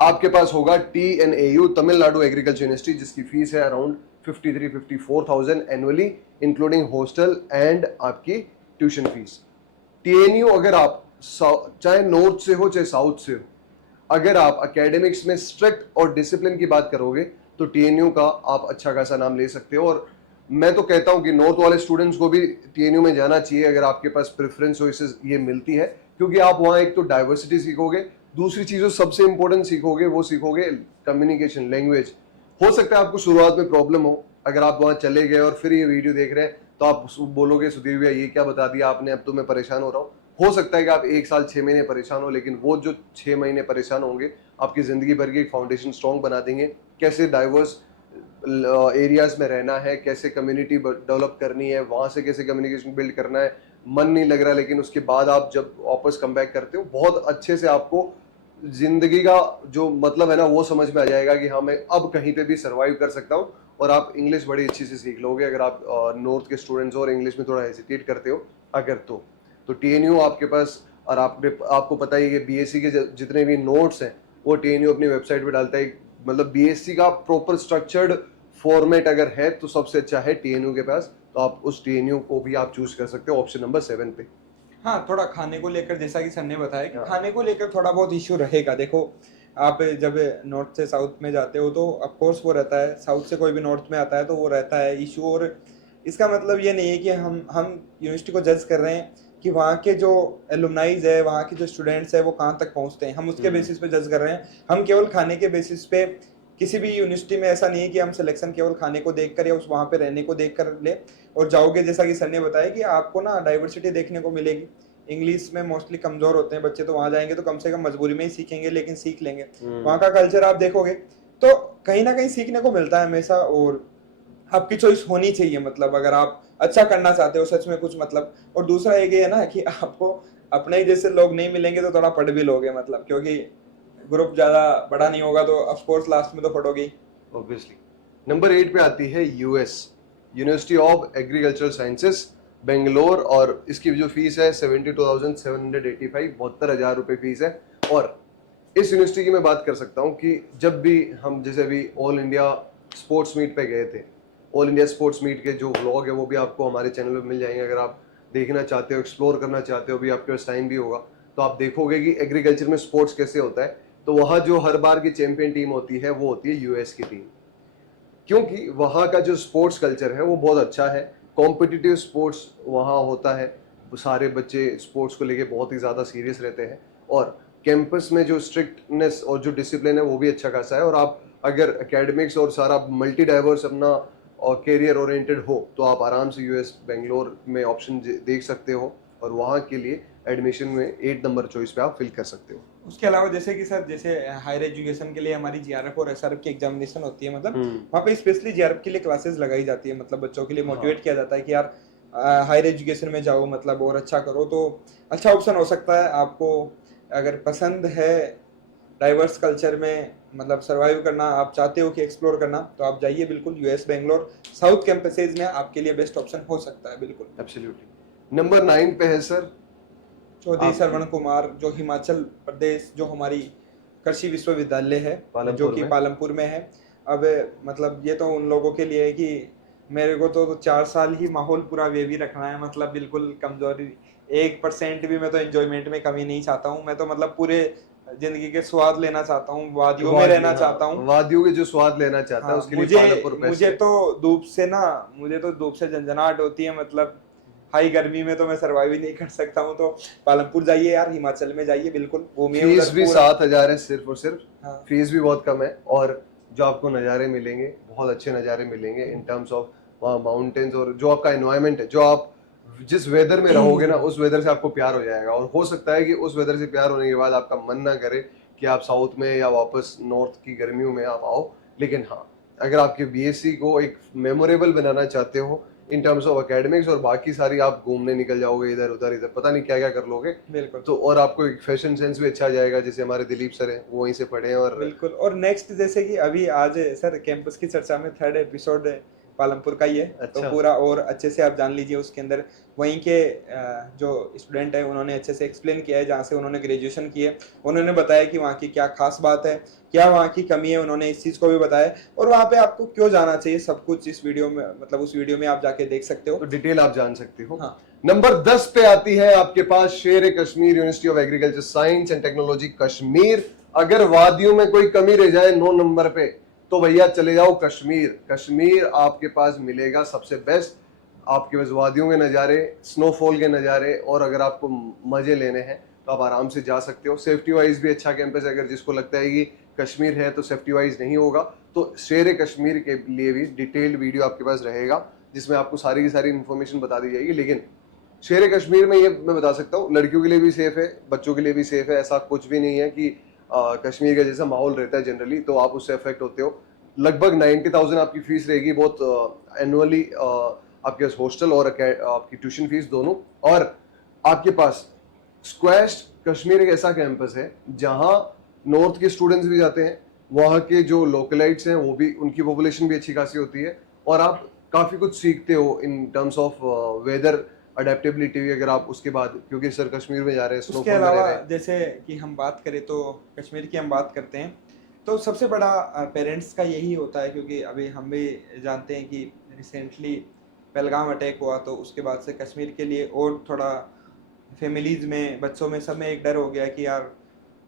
आपके पास होगा टीएनएयू, तमिलनाडु एग्रीकल्चर यूनिवर्सिटी, जिसकी फीस है around 53-54,000 annually, including hostel and आपकी ट्यूशन फीस। टीएनयू अगर आप चाहे नॉर्थ से हो चाहे साउथ से हो, अगर आप एकेडमिक्स में स्ट्रिक्ट और डिसिप्लिन की बात करोगे तो टीएनयू का आप अच्छा खासा नाम ले सकते हो। और मैं तो कहता हूं कि नॉर्थ वाले स्टूडेंट्स को भी टीएनयू में जाना चाहिए अगर आपके पास प्रेफरेंस चॉइसेस ये मिलती है, क्योंकि आप वहाँ एक तो डाइवर्सिटी सीखोगे, दूसरी चीज़ सबसे इंपॉर्टेंट सीखोगे वो सीखोगे कम्युनिकेशन, लैंग्वेज। हो सकता है आपको शुरुआत में प्रॉब्लम हो, अगर आप वहाँ चले गए और फिर ये वीडियो देख रहे हैं तो आप बोलोगे सुधीर भैया ये क्या बता दिया आपने, अब तो मैं परेशान हो रहा हूँ। हो सकता है कि आप 1 साल 6 महीने परेशान हो, लेकिन वो जो 6 महीने परेशान होंगे आपकी जिंदगी भर की एक फाउंडेशन स्ट्रॉन्ग बना देंगे। कैसे डाइवर्स एरियाज में रहना है, कैसे कम्युनिटी डेवलप करनी है, वहाँ से कैसे कम्युनिकेशन बिल्ड करना है, मन नहीं लग रहा लेकिन उसके बाद आप जब वापस कम बैक करते हो बहुत अच्छे से आपको जिंदगी का जो मतलब है ना वो समझ में आ जाएगा कि हाँ मैं अब कहीं पे भी सर्वाइव कर सकता हूँ। और आप इंग्लिश बड़ी अच्छी से सीख लोगे अगर आप नॉर्थ के स्टूडेंट्स हो और इंग्लिश में थोड़ा हेजिटेट करते हो अगर तो टीएनयू आपके पास। और आपको पता ही है कि बीएससी के जितने भी नोट्स हैं वो टीएनयू अपनी वेबसाइट पे डालता है। मतलब बीएससी का प्रॉपर स्ट्रक्चर्ड फॉर्मेट अगर है तो सबसे अच्छा है टीएनयू के पास, तो आप उस टीएनयू को भी आप चूज कर सकते हो ऑप्शन नंबर 7 पे। हाँ, थोड़ा खाने को लेकर जैसा कि सर ने बताया कि खाने को लेकर थोड़ा बहुत इश्यू रहेगा। देखो आप जब नॉर्थ से साउथ में जाते हो तो ऑफकोर्स वो रहता है, साउथ से कोई भी नॉर्थ में आता है तो वो रहता है इशू। और इसका मतलब ये नहीं है कि हम यूनिवर्सिटी को जज कर रहे हैं कि वहाँ के जो एलुमनाइज है, वहाँ के जो स्टूडेंट्स है वो कहाँ तक पहुँचते हैं, हम उसके बेसिस पे जज कर रहे हैं। हम केवल खाने के बेसिस पे, किसी भी यूनिवर्सिटी में ऐसा नहीं है कि हम सिलेक्शन केवल खाने को देखकर या उस वहाँ पे रहने को देखकर ले और जाओगे। जैसा कि सर ने बताया कि आपको ना डाइवर्सिटी देखने को मिलेगी। इंग्लिश में मोस्टली कमजोर होते हैं बच्चे, तो वहाँ जाएंगे तो कम से कम मजबूरी में ही सीखेंगे, लेकिन सीख लेंगे। वहाँ का कल्चर आप देखोगे तो कहीं ना कहीं सीखने को मिलता है हमेशा। और आपकी चॉइस होनी चाहिए, मतलब अगर आप अच्छा करना चाहते हो सच में कुछ मतलब। और दूसरा एक ये है ना कि आपको अपने ही जैसे लोग नहीं मिलेंगे तो थोड़ा पढ़ भी लोगे, मतलब क्योंकि ग्रुप ज्यादा बड़ा नहीं होगा तो ऑफ कोर्स लास्ट में तो पढ़ोगे ही ऑब्वियसली। नंबर 8 पे आती है US, university of agricultural sciences Bangalore, और इसकी जो फीस है 72,785, 72,000 रुपये फीस है। और इस यूनिवर्सिटी की मैं बात कर सकता हूँ कि जब भी हम जैसे अभी ऑल इंडिया स्पोर्ट्स मीट पे गए थे, ऑल इंडिया स्पोर्ट्स मीट के जो व्लॉग है वो भी आपको हमारे चैनल पे मिल जाएंगे। अगर आप देखना चाहते हो, एक्सप्लोर करना चाहते हो, भी आपके पास टाइम भी होगा तो आप देखोगे कि एग्रीकल्चर में स्पोर्ट्स कैसे होता है। तो वहाँ जो हर बार की चैंपियन टीम होती है वो होती है यूएस की टीम, क्योंकि वहाँ का जो स्पोर्ट्स कल्चर है वो बहुत अच्छा है। कॉम्पिटिटिव स्पोर्ट्स वहाँ होता है, सारे बच्चे स्पोर्ट्स को लेके बहुत ही ज़्यादा सीरियस रहते हैं। और कैंपस में जो स्ट्रिक्टनेस और जो डिसिप्लिन है वो भी अच्छा खासा है। और आप अगर एकेडमिक्स और सारा मल्टी डाइवर्स अपना और कैरियर ओरिएंटेड हो तो आप आराम से यूएस बेंगलोर में ऑप्शन देख सकते हो, और वहाँ के लिए एडमिशन में 8 नंबर चॉइस पे आप फिल कर सकते हो। उसके अलावा जैसे कि सर जैसे हायर एजुकेशन के लिए हमारी जीआरएफ और एसआरएफ की एग्जामिनेशन होती है, मतलब वहाँ पे स्पेशली जीआरएफ के लिए क्लासेस लगाई जाती है। मतलब बच्चों के लिए मोटिवेट किया जाता है कि यार हायर एजुकेशन में जाओ, मतलब और अच्छा करो, तो अच्छा ऑप्शन हो सकता है आपको। अगर पसंद है डाइवर्स कल्चर में मतलब सर्वाइव करना, आप चाहते हो कि एक्सप्लोर करना, तो आप जाइए बिल्कुल। यूएस बेंगलोर साउथ कैंपसेज में आपके लिए बेस्ट ऑप्शन हो सकता है बिल्कुल। एब्सोल्युटली। नंबर 9 पे है सर चौधरी श्रवण कुमार, जो हिमाचल प्रदेश, जो हमारी कृषि विश्वविद्यालय है जो कि पालमपुर में है। अब मतलब ये तो उन लोगों के लिए है कि मेरे को तो 4 साल ही माहौल पूरा वेवी रखना है, मतलब बिल्कुल कमजोरी 1% भी मैं तो एंजॉयमेंट में कमी नहीं चाहता हूँ। मैं तो मतलब पूरे जिंदगी के स्वाद लेना चाहता हूँ, वादियों में वादी, रहना चाहता हाँ, हूँ। वादियों के जो स्वाद लेना चाहता है हाँ उसके लिए मुझे पालमपुर बेस्ट मुझे है। तो धूप से ना मुझे तो धूप से झंझनाहट होती है, मतलब हाई गर्मी में तो मैं सरवाइव ही नहीं कर सकता हूँ। तो पालमपुर जाइए यार, हिमाचल में जाइए, बिल्कुल घूमिए उधर फीस भी पूरा। 7,000 है सिर्फ और सिर्फ। हाँ फीस भी बहुत कम है, और जो आपको नज़ारे मिलेंगे बहुत अच्छे नज़ारे मिलेंगे इन टर्म्स ऑफ वहाँ माउंटेन्स, और जो आपका एनवायरनमेंट है, जो आप जिस वेदर में रहोगे ना उस वेदर से आपको प्यार हो जाएगा। और हो सकता है कि उस वेदर से प्यार होने के बाद आपका मन ना करे कि आप साउथ में या वापस नॉर्थ की गर्मियों में आप आओ। लेकिन हाँ, अगर आपके बीएससी को एक मेमोरेबल बनाना चाहते हो इन टर्म्स ऑफ एकेडमिक्स, और बाकी सारी आप घूमने निकल जाओगे इधर उधर, इधर पता नहीं क्या क्या कर लोगे, बिल्कुल तो और आपको एक फैशन सेंस भी अच्छा आ जाएगा। जैसे हमारे दिलीप सर हैं, वो वहीं से पढ़े हैं। और बिल्कुल। और नेक्स्ट जैसे कि अभी आज सर कैंपस की चर्चा में 3rd एपिसोड पालमपुर का ही है, तो अच्छा, पूरा और अच्छे से आप जान लीजिए उसके अंदर। वहीं के जो स्टूडेंट है उन्होंने अच्छे से एक्सप्लेन किया है, जहाँ से उन्होंने ग्रेजुएशन की है। उन्होंने बताया कि वहाँ की क्या खास बात है, क्या वहाँ की कमी है, उन्होंने इस चीज़ को भी बताया। और वहाँ पे आपको क्यों जाना चाहिए, सब कुछ इस वीडियो में, मतलब उस वीडियो में आप जाके देख सकते तो हो। डिटेल आप जान सकते हो। हाँ नंबर 10 पे आती है आपके पास Sher e Kashmir university of agriculture science and technology Kashmir. अगर वादियों में कोई कमी रह जाए 9 नंबर पे, तो भैया चले जाओ कश्मीर। कश्मीर आपके पास मिलेगा सबसे बेस्ट। आपके पास वादियों के नज़ारे, स्नोफॉल के नज़ारे, और अगर आपको मजे लेने हैं तो आप आराम से जा सकते हो। सेफ्टी वाइज भी अच्छा कैंपस है। अगर जिसको लगता है कि कश्मीर है तो सेफ्टी वाइज नहीं होगा, तो शेर ए कश्मीर के लिए भी डिटेल्ड वीडियो आपके पास रहेगा, जिसमें आपको सारी की सारी इन्फॉर्मेशन बता दी जाएगी। लेकिन शेर ए कश्मीर में ये मैं बता सकता हूँ, लड़कियों के लिए भी सेफ है, बच्चों के लिए भी सेफ है। ऐसा कुछ भी नहीं है कि कश्मीर का जैसा माहौल रहता है जनरली तो आप उससे अफेक्ट होते हो। लगभग 90,000 आपकी फीस रहेगी, बहुत एनुअली, आपके पास हॉस्टल और आपकी ट्यूशन फीस दोनों। और आपके पास स्क्वैश कश्मीर एक ऐसा कैंपस है जहां नॉर्थ के स्टूडेंट्स भी जाते हैं, वहाँ के जो लोकलाइट्स हैं वो भी, उनकी पॉपुलेशन भी अच्छी खासी होती है, और आप काफ़ी कुछ सीखते हो in terms of weather adaptability भी। अगर आप उसके बाद, क्योंकि सर कश्मीर में जा रहे हैं, उसके स्नोफॉल में रह अलावा रहे हैं। जैसे कि हम बात करें तो कश्मीर की हम बात करते हैं तो सबसे बड़ा पेरेंट्स का यही होता है, क्योंकि अभी हम भी जानते हैं कि रिसेंटली पहलगाम अटैक हुआ, तो उसके बाद से कश्मीर के लिए और थोड़ा फैमिलीज में, बच्चों में, सब में एक डर हो गया कि यार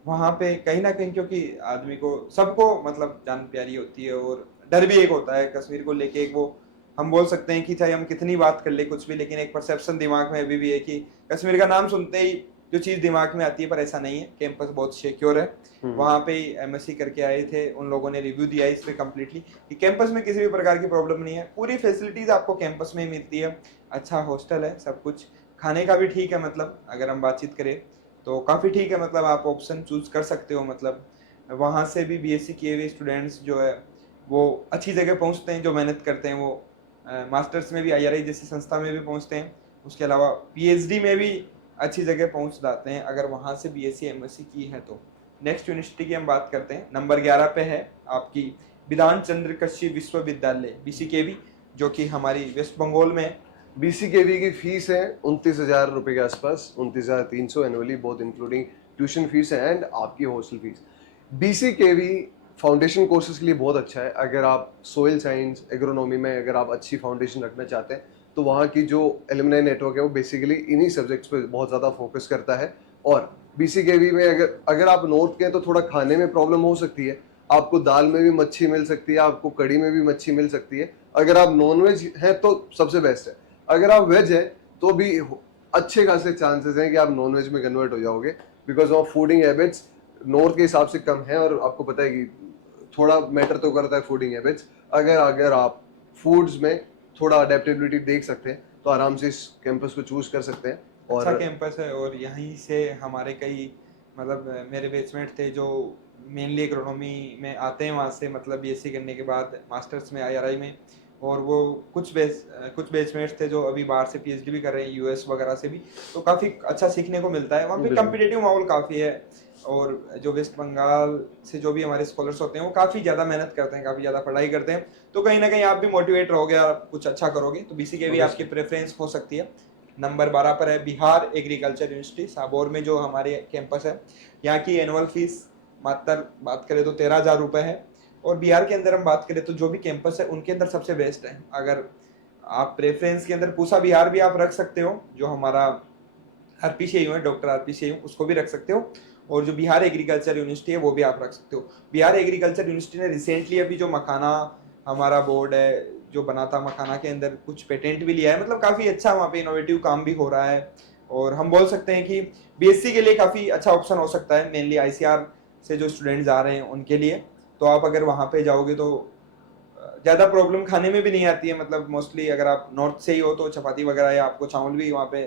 वहाँ पे कहीं ना कहीं, क्योंकि आदमी को, सबको मतलब जान प्यारी होती है, और डर भी एक होता है कश्मीर को लेके। एक वो हम बोल सकते हैं कि चाहे हम कितनी बात कर ले कुछ भी, लेकिन एक परसेप्शन दिमाग में अभी भी है कि कश्मीर का नाम सुनते ही जो चीज़ दिमाग में आती है, पर ऐसा नहीं है। कैंपस बहुत सिक्योर है। वहाँ पे ही एमएससी करके आए थे, उन लोगों ने रिव्यू दिया है इस पे कम्प्लीटली कि कैंपस में किसी भी प्रकार की प्रॉब्लम नहीं है, पूरी फैसिलिटीज आपको कैंपस में ही मिलती है। अच्छा हॉस्टल है, सब कुछ, खाने का भी ठीक है, मतलब अगर हम बातचीत करें तो काफ़ी ठीक है, मतलब आप ऑप्शन चूज कर सकते हो। मतलब वहाँ से भी बीएससी किए हुए स्टूडेंट्स जो है वो अच्छी जगह पहुँचते हैं, जो मेहनत करते हैं वो मास्टर्स में भी आईआरआई जैसी संस्था में भी पहुँचते हैं। उसके अलावा पीएचडी में भी अच्छी जगह पहुँच जाते हैं अगर वहाँ से बीएससी एमएससी की है तो। नेक्स्ट यूनिवर्सिटी की हम बात करते हैं, नंबर 11 पे है आपकी विधान चंद्र कश्यप विश्वविद्यालय बीसीकेवी, जो कि हमारी वेस्ट बंगाल में है। बीसीकेवी की फीस है 29,000 रुपये के आसपास, 29,300 annually, both including tuition fees and आपकी हॉस्टल फीस। बीसीकेवी फाउंडेशन कोर्सेज के लिए बहुत अच्छा है। अगर आप सोइल साइंस, एग्रोनॉमी में अगर आप अच्छी फाउंडेशन रखना चाहते हैं, तो वहाँ की जो एलुमनाई नेटवर्क है वो बेसिकली इन्हीं सब्जेक्ट्स पे बहुत ज़्यादा फोकस करता है। और बीसीकेवी में अगर अगर आप नॉर्थ के हैं तो थोड़ा खाने में प्रॉब्लम हो सकती है। आपको दाल में भी मच्छी मिल सकती है, आपको कड़ी में भी मच्छी मिल सकती है। अगर आप नॉन वेज हैं तो सबसे बेस्ट है। अगर आप वेज है तो भी अच्छे खासे चांसेस हैं कि आप नॉन वेज में कन्वर्ट हो जाओगे, because of fooding habits north के हिसाब से कम है। और आपको पता है कि थोड़ा मैटर तो करता है फूडिंग हैबिट्स। अगर अगर आप फूड्स में थोड़ा अडेप्टेबिलिटी देख सकते हैं तो आराम से इस कैंपस को चूज कर सकते हैं। अच्छा और कैंपस है, और यहीं से हमारे कई, मतलब मेरे बैचमेट थे जो मेनली इकोनॉमी में आते हैं वहाँ से, मतलब बीएससी करने के बाद मास्टर्स में आईआरआई में। और वो कुछ बैचमेट्स थे जो अभी बाहर से पीएचडी भी कर रहे हैं यूएस वगैरह से भी, तो काफ़ी अच्छा सीखने को मिलता है वहाँ पे। बिल्कुल कम्पिटिटिव माहौल काफ़ी है, और जो वेस्ट बंगाल से जो भी हमारे स्कॉलर्स होते हैं वो काफ़ी ज़्यादा मेहनत करते हैं, काफ़ी ज़्यादा पढ़ाई करते हैं। तो कहीं ना कहीं आप भी मोटिवेट रहोगे, आप कुछ अच्छा करोगे, तो बीसी के भी आपकी प्रेफरेंस हो सकती है। नंबर 12 पर है बिहार एग्रीकल्चर यूनिवर्सिटी साबौर में, जो हमारे कैंपस है। यहाँ की एनुअल फीस मात्र बात करें तो 13,000 रुपये है। और बिहार के अंदर हम बात करें तो जो भी कैंपस है उनके अंदर सबसे बेस्ट है। अगर आप प्रेफरेंस के अंदर पूसा बिहार भी आप रख सकते हो, जो हमारा आरपी शेयू है, डॉक्टर आरपी शेयू, उसको भी रख सकते हो। और जो बिहार एग्रीकल्चर यूनिवर्सिटी है वो भी आप रख सकते हो। बिहार एग्रीकल्चर यूनिवर्सिटी ने रिसेंटली अभी जो मखाना हमारा बोर्ड है जो बना था, मखाना के अंदर कुछ पेटेंट भी लिया है, मतलब काफ़ी अच्छा वहाँ पे इनोवेटिव काम भी हो रहा है। और हम बोल सकते हैं कि बीएससी के लिए काफ़ी अच्छा ऑप्शन हो सकता है, मेनली आईसीआर से जो स्टूडेंट्स आ रहे हैं उनके लिए। तो आप अगर वहाँ पे जाओगे तो ज़्यादा प्रॉब्लम खाने में भी नहीं आती है, मतलब मोस्टली अगर आप नॉर्थ से ही हो तो चपाती वगैरह या आपको चावल भी वहाँ पे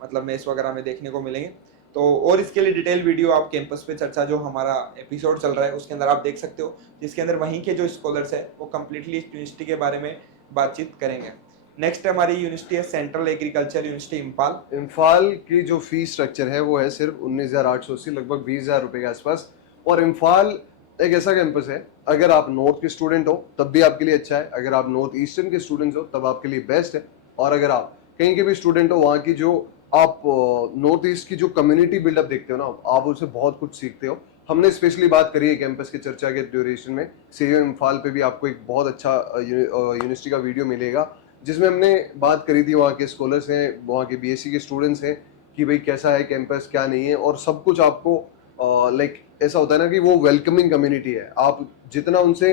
मतलब मेस वगैरह में देखने को मिलेंगे। तो और इसके लिए डिटेल वीडियो आप कैंपस पे चर्चा जो हमारा एपिसोड चल रहा है उसके अंदर आप देख सकते हो, जिसके अंदर वहीं के जो स्कॉलर्स है वो कम्प्लीटली इस यूनिवर्सिटी के बारे में बातचीत करेंगे। नेक्स्ट हमारी यूनिवर्सिटी है central agriculture university Imphal. Imphal की जो फीस स्ट्रक्चर है वो है सिर्फ 19,880, लगभग 20,000 रुपए के आसपास। और इम्फाल एक ऐसा कैंपस है, अगर आप नॉर्थ के स्टूडेंट हो तब भी आपके लिए अच्छा है, अगर आप नॉर्थ ईस्टर्न के स्टूडेंट्स हो तब आपके लिए बेस्ट है, और अगर आप कहीं के भी स्टूडेंट हो, वहाँ की जो आप नॉर्थ ईस्ट की जो कम्युनिटी बिल्डअप देखते हो ना, आप उससे बहुत कुछ सीखते हो। हमने स्पेशली बात करी है कैंपस की चर्चा के ड्यूरेशन में, सीयू इम्फाल पे भी आपको एक बहुत अच्छा यूनिवर्सिटी का वीडियो मिलेगा, जिसमें हमने बात करी थी वहाँ के स्कॉलर्स हैं, वहाँ के बीएससी के स्टूडेंट्स हैं कि भाई कैसा है कैंपस, क्या नहीं है, और सब कुछ आपको लाइक ऐसा होता है ना कि वो वेलकमिंग कम्युनिटी है। आप जितना उनसे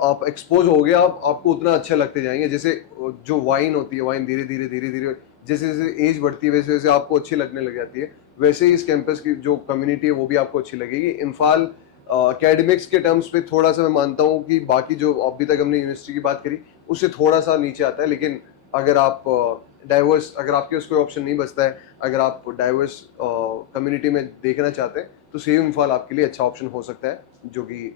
आप एक्सपोज हो गया, आपको उतना अच्छे लगते जाएंगे। जैसे जो वाइन होती है, वाइन धीरे धीरे जैसे जैसे एज बढ़ती है वैसे वैसे आपको अच्छी लगने लग जाती है, वैसे ही इस कैंपस की जो कम्युनिटी है वो भी आपको अच्छी लगेगी। इम्फाल एकेडमिक्स के टर्म्स पे थोड़ा सा मैं मानता हूँ कि बाकी जो अभी तक हमने यूनिवर्सिटी की बात करी उससे थोड़ा सा नीचे आता है, लेकिन अगर आप डाइवर्स, अगर आपके पास कोई ऑप्शन नहीं बचता है, अगर आप डाइवर्स कम्युनिटी में देखना चाहते हैं तो सेव इम्फाल आपके लिए अच्छा ऑप्शन हो सकता है, जो कि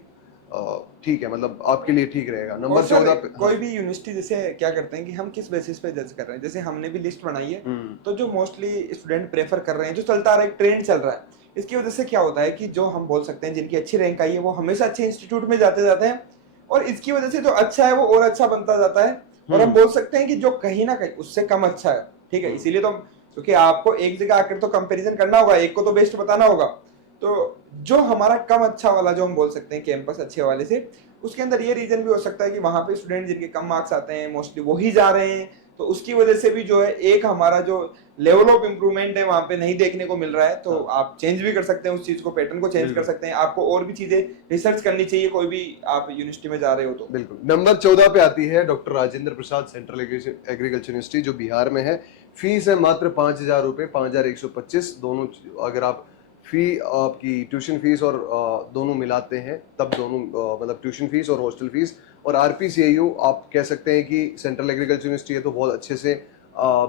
ठीक है, मतलब आपके लिए ठीक रहेगा। और नंबर सर 14 पे कोई भी यूनिवर्सिटी जैसे क्या करते हैं कि हम किस बेसिस पे जज कर रहे हैं, जैसे हमने भी लिस्ट बनाई है तो जो मोस्टली स्टूडेंट प्रेफर कर रहे हैं, जो चलता आ रहा है, ट्रेंड चल रहा है, इसकी वजह से क्या होता है कि जो हम बोल सकते हैं जिनकी अच्छी रैंक आई है वो हमेशा अच्छे इंस्टीट्यूट में जाते जाते हैं, और इसकी वजह से जो अच्छा है वो और अच्छा बनता जाता है। और हम बोल सकते हैं कि जो कहीं ना कहीं उससे कम अच्छा है, ठीक है, इसीलिए तो क्योंकि आपको एक जगह आकर तो कंपैरिजन करना होगा, एक को तो बेस्ट बताना होगा। तो जो हमारा कम अच्छा वाला जो हम बोल सकते हैं कैंपस अच्छे वाले से, उसके अंदर ये रीजन भी हो सकता है कि वहां पे स्टूडेंट जिनके कम मार्क्स आते हैं मोस्टली वही जा रहे हैं, तो उसकी वजह से भी जो है एक हमारा जो लेवल ऑफ इम्प्रूवमेंट है वहां पे नहीं देखने को मिल रहा है। तो आप चेंज भी कर सकते हैं उस चीज को, पैटर्न को चेंज कर सकते हैं, आपको और भी चीजें रिसर्च करनी चाहिए कोई भी आप यूनिवर्सिटी में जा रहे हो तो। बिल्कुल। नंबर 14 पे आती है doctor Rajendra Prasad central agriculture university, जो बिहार में है। फीस है मात्र 5,000 रुपये, 5,125 दोनों। अगर आप फी आपकी ट्यूशन फीस और दोनों मिलाते हैं तब दोनों मतलब ट्यूशन फीस और हॉस्टल फीस और आरपीसीआईयू, आप कह सकते हैं कि सेंट्रल एग्रीकल्चर यूनिवर्सिटी है तो बहुत अच्छे से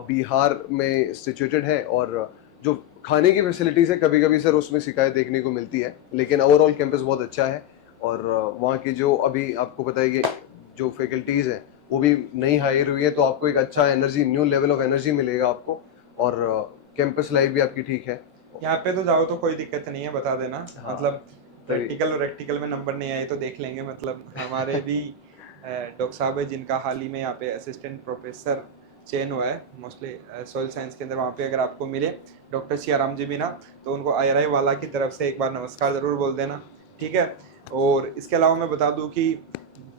बिहार में सिचुएटेड है। और जो खाने की फैसिलिटीज है, कभी कभी सर उसमें शिकायत देखने को मिलती है, लेकिन ओवरऑल कैंपस बहुत अच्छा है। और वहाँ की जो अभी आपको पता है कि जो फैकल्टीज हैं वो भी नई हायर हुई है, तो आपको एक अच्छा energy, new level of energy मिलेगा आपको, और कैंपस लाइफ भी आपकी ठीक है। यहाँ पे तो जाओ तो कोई दिक्कत नहीं है, बता देना। हाँ, मतलब तभी प्रैक्टिकल और प्रैक्टिकल में नंबर नहीं आए तो देख लेंगे। मतलब हमारे भी डॉक्टर साहब है जिनका हाल ही में यहाँ पे असिस्टेंट प्रोफेसर चयन हुआ है मोस्टली सोयल साइंस के अंदर, वहाँ पे अगर आपको मिले डॉक्टर सियाराम जी मीना तो उनको IRI वाला की तरफ से एक बार नमस्कार ज़रूर बोल देना, ठीक है। और इसके अलावा मैं बता दूँ कि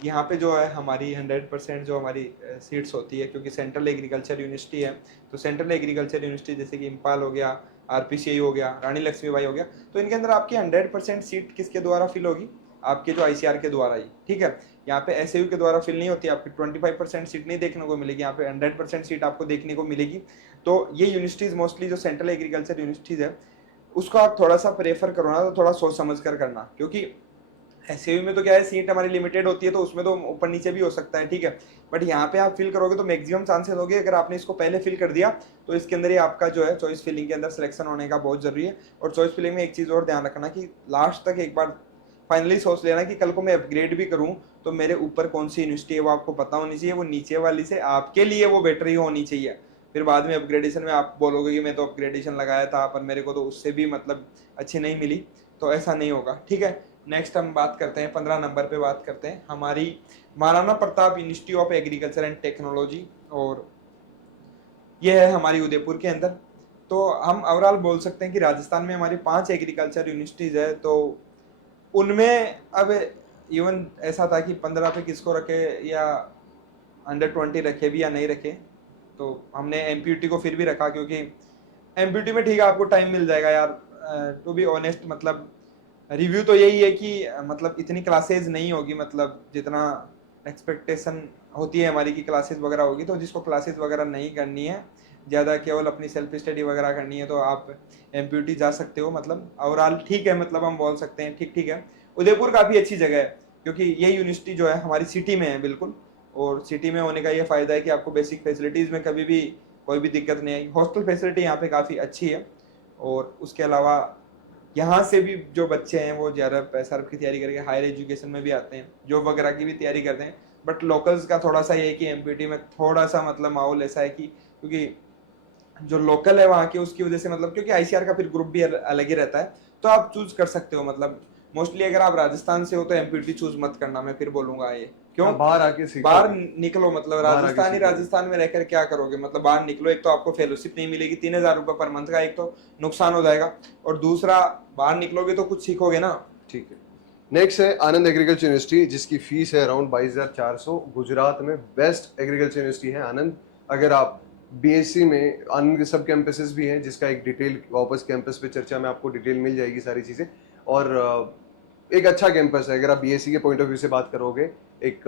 यहाँ पे जो है हमारी 100% जो हमारी सीट्स होती है, क्योंकि सेंट्रल एग्रीकल्चर यूनिवर्सिटी है, तो सेंट्रल एग्रीकल्चर यूनिवर्सिटी जैसे कि इम्पाल हो गया, आरपीसीआई हो गया, रानी लक्ष्मीबाई हो गया, तो इनके अंदर आपकी 100% सीट किसके द्वारा फिल होगी, आपके जो आईसीआर के द्वारा ही, ठीक है। यहाँ पे एसयू के द्वारा फिल नहीं होती, आपकी 25% सीट नहीं देखने को मिलेगी, यहाँ पे 100% सीट आपको देखने को मिलेगी। तो ये यूनिवर्सिटीज़ मोस्टली जो सेंट्रल एग्रीकल्चर यूनिवर्सिटीज़ है उसको आप थोड़ा सा प्रेफर करो ना, तो थोड़ा सोच समझ कर करना, क्योंकि एसयू में तो क्या है सीट हमारी लिमिटेड होती है तो उसमें तो ऊपर नीचे भी हो सकता है, ठीक है। बट यहाँ पे आप फिल करोगे तो मैक्सिमम चांसेस होंगे, अगर आपने इसको पहले फिल कर दिया तो इसके अंदर ही आपका जो है चॉइस फिलिंग के अंदर सिलेक्शन होने का बहुत जरूरी है। और चॉइस फिलिंग में एक चीज़ और ध्यान रखना कि लास्ट तक एक बार फाइनली सोच लेना कि कल को मैं अपग्रेड भी करूँ तो मेरे ऊपर कौन सी यूनिवर्सिटी है वो आपको पता होनी चाहिए, वो नीचे वाली से आपके लिए वो बेटर ही होनी चाहिए। फिर बाद में अपग्रेडेशन में आप बोलोगे कि मैं तो अपग्रेडेशन लगाया था पर मेरे को तो उससे भी मतलब अच्छी नहीं मिली, तो ऐसा नहीं होगा, ठीक है। नेक्स्ट हम बात करते हैं 15 नंबर पे बात करते हैं हमारी Maharana Pratap university of agriculture and technology, और ये है हमारी उदयपुर के अंदर। तो हम ओवरऑल बोल सकते हैं कि राजस्थान में हमारी 5 एग्रीकल्चर यूनिवर्सिटीज़ है, तो उनमें अब इवन ऐसा था कि 15 पे किसको रखे या अंडर 20 रखे भी या नहीं रखे, तो हमने एमपीयूटी को फिर भी रखा, क्योंकि एमपीयूटी में ठीक है आपको टाइम मिल जाएगा यार। टू बी ऑनेस्ट मतलब रिव्यू तो यही है कि मतलब इतनी क्लासेज नहीं होगी, मतलब जितना एक्सपेक्टेशन होती है हमारी की क्लासेस वगैरह होगी, तो जिसको क्लासेस वगैरह नहीं करनी है, ज़्यादा केवल अपनी सेल्फ स्टडी वगैरह करनी है, तो आप एमपीयूटी जा सकते हो। मतलब ओवरऑल ठीक है, मतलब हम बोल सकते हैं ठीक ठीक है। उदयपुर काफ़ी अच्छी जगह है, क्योंकि ये यूनिवर्सिटी जो है हमारी सिटी में है बिल्कुल, और सिटी में होने का ये फ़ायदा है कि आपको बेसिक फैसिलिटीज़ में कभी भी कोई भी दिक्कत नहीं आई। हॉस्टल फैसिलिटी यहाँ पे काफ़ी अच्छी है, और उसके अलावा यहाँ से भी जो बच्चे हैं वो ज़्यादा पैसा की तैयारी करके हायर एजुकेशन में भी आते हैं, जॉब वगैरह की भी तैयारी करते हैं। बट लोकल्स का थोड़ा सा ये है कि एमपीटी में थोड़ा सा मतलब माहौल ऐसा है कि क्योंकि जो लोकल है वहाँ के, उसकी वजह से मतलब क्योंकि आईसीआर का फिर ग्रुप भी अलग ही रहता है, तो आप चूज कर सकते हो। मतलब मोस्टली अगर आप राजस्थान से हो तो एमपीटी चूज मत करना, मैं फिर बोलूंगा ये क्यों। हाँ, बाहर आके सीखो, बाहर निकलो, मतलब बाहर आके राजस्थान ही सीखो। राजस्थान में रहकर क्या करोगे, मतलब बाहर निकलो, एक तो आपको फेलोशिप नहीं मिलेगी 3,000 रुपये पर मंथ का, एक तो नुकसान हो जाएगा, और दूसरा बाहर निकलोगे तो कुछ सीखोगे ना। ठीक है। नेक्स्ट है आनंद एग्रीकल्चर यूनिवर्सिटी, जिसकी फीस है अराउंड 22,400। गुजरात में बेस्ट एग्रीकल्चर यूनिवर्सिटी है आनंद। अगर आप बीएससी में, आनंद के सब कैंपसेस भी हैं, जिसका एक डिटेल वापस कैंपस पे चर्चा में आपको डिटेल मिल जाएगी सारी चीज़ें। और एक अच्छा कैंपस है अगर आप बीएससी के पॉइंट ऑफ व्यू से बात करोगे। एक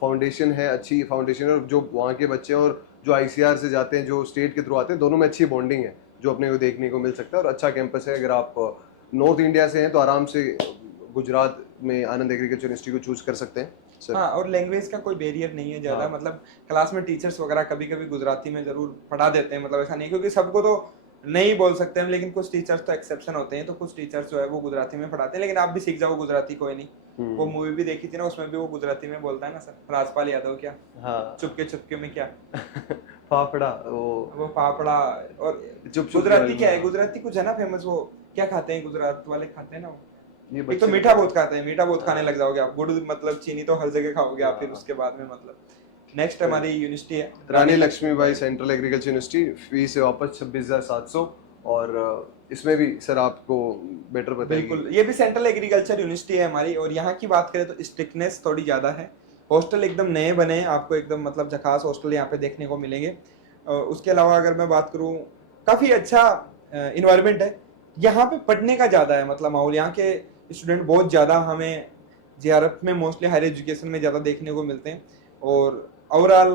फाउंडेशन है, अच्छी फाउंडेशन, और जो वहाँ के बच्चे हैं और जो आईसीआर से जाते हैं, जो स्टेट के थ्रू आते हैं, दोनों में अच्छी बॉन्डिंग है जो अपने को देखने को मिल सकता है। और अच्छा कैंपस है। अगर आप नॉर्थ इंडिया से हैं तो आराम से गुजरात में आनंद एग्रीकल्चर यूनिवर्सिटी को चूज कर सकते हैं सर। हाँ, और लैंग्वेज का कोई बैरियर नहीं है ज़्यादा। हाँ। मतलब क्लास में टीचर्स वगैरह कभी कभी गुजराती में ज़रूर पढ़ा देते हैं, मतलब ऐसा नहीं, क्योंकि सबको तो नहीं बोल सकते हैं, लेकिन कुछ टीचर्स तो एक्सेप्शन होते हैं, तो कुछ टीचर्स जो है वो गुजराती में पढ़ाते हैं। लेकिन आप भी सीख जाओ गुजराती, कोई नहीं। वो मूवी भी देखी थी ना, उसमें भी वो गुजराती में बोलता है ना सर, राजपाल यादव, क्या हाँ। चुपके में क्या फाफड़ा, वो पापड़ा। और चुप गुजराती क्या है, गुजराती कुछ है ना फेमस, वो क्या खाते हैं गुजरात वाले, खाते हैं ना वो, ये एक तो बच्चे मीठा बहुत खाते हैं, मीठा बहुत खाने लग जाओगे आप, गुड़ मतलब चीनी तो हर जगह खाओगे आप फिर उसके बाद में। मतलब नेक्स्ट हमारी यूनिवर्सिटी है Rani Lakshmibai central agriculture university. Fees है वापस 26,700। और इसमें भी सर आपको बेटर बताएंगे। बिल्कुल, ये भी सेंट्रल एग्रीकल्चर यूनिवर्सिटी है हमारी, और यहाँ की बात करें तो स्ट्रिक्टनेस थोड़ी ज़्यादा है। हॉस्टल एकदम नए बने हैं, आपको एकदम मतलब झकास हॉस्टल यहाँ पे देखने को मिलेंगे। उसके अलावा अगर मैं बात करूँ, काफ़ी अच्छा इन्वायरमेंट है यहाँ पे, पढ़ने का ज़्यादा है मतलब माहौल। यहाँ के स्टूडेंट बहुत ज़्यादा हमें जेआरएफ में मोस्टली हायर एजुकेशन में ज़्यादा देखने को मिलते हैं, और ओवरऑल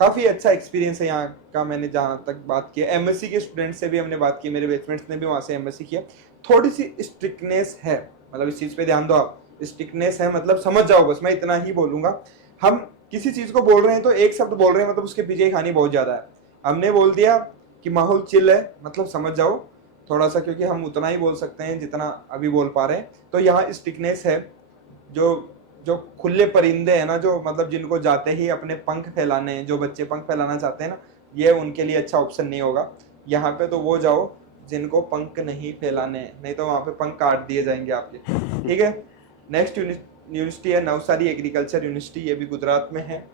काफ़ी अच्छा एक्सपीरियंस है यहाँ का। मैंने जहाँ तक बात की, एमएससी के स्टूडेंट से भी हमने बात की, मेरे बैचमेट्स ने भी वहाँ से एमएससी किया। थोड़ी सी स्ट्रिक्टनेस है, मतलब इस चीज़ पे ध्यान दो आप, स्ट्रिक्टनेस है, मतलब समझ जाओ, बस मैं इतना ही बोलूँगा। हम किसी चीज़ को बोल रहे हैं तो एक शब्द बोल रहे हैं, मतलब उसके पीछे कहानी बहुत ज़्यादा है। हमने बोल दिया कि माहौल चिल है, मतलब समझ जाओ थोड़ा सा, क्योंकि हम उतना ही बोल सकते हैं जितना अभी बोल पा रहे हैं। तो यहाँ स्ट्रिक्टनेस है। जो जो खुले परिंदे हैं ना, जो मतलब जिनको जाते ही अपने पंख फैलाने हैं, जो बच्चे पंख फैलाना चाहते हैं ना, ये उनके लिए अच्छा ऑप्शन नहीं होगा। यहाँ पे तो वो जाओ जिनको पंख नहीं फैलाने, नहीं तो वहाँ पे पंख काट दिए जाएंगे आपके। ठीक है। नेक्स्ट यूनिवर्सिटी है नवसारी एग्रीकल्चर यूनिवर्सिटी, ये भी गुजरात में है।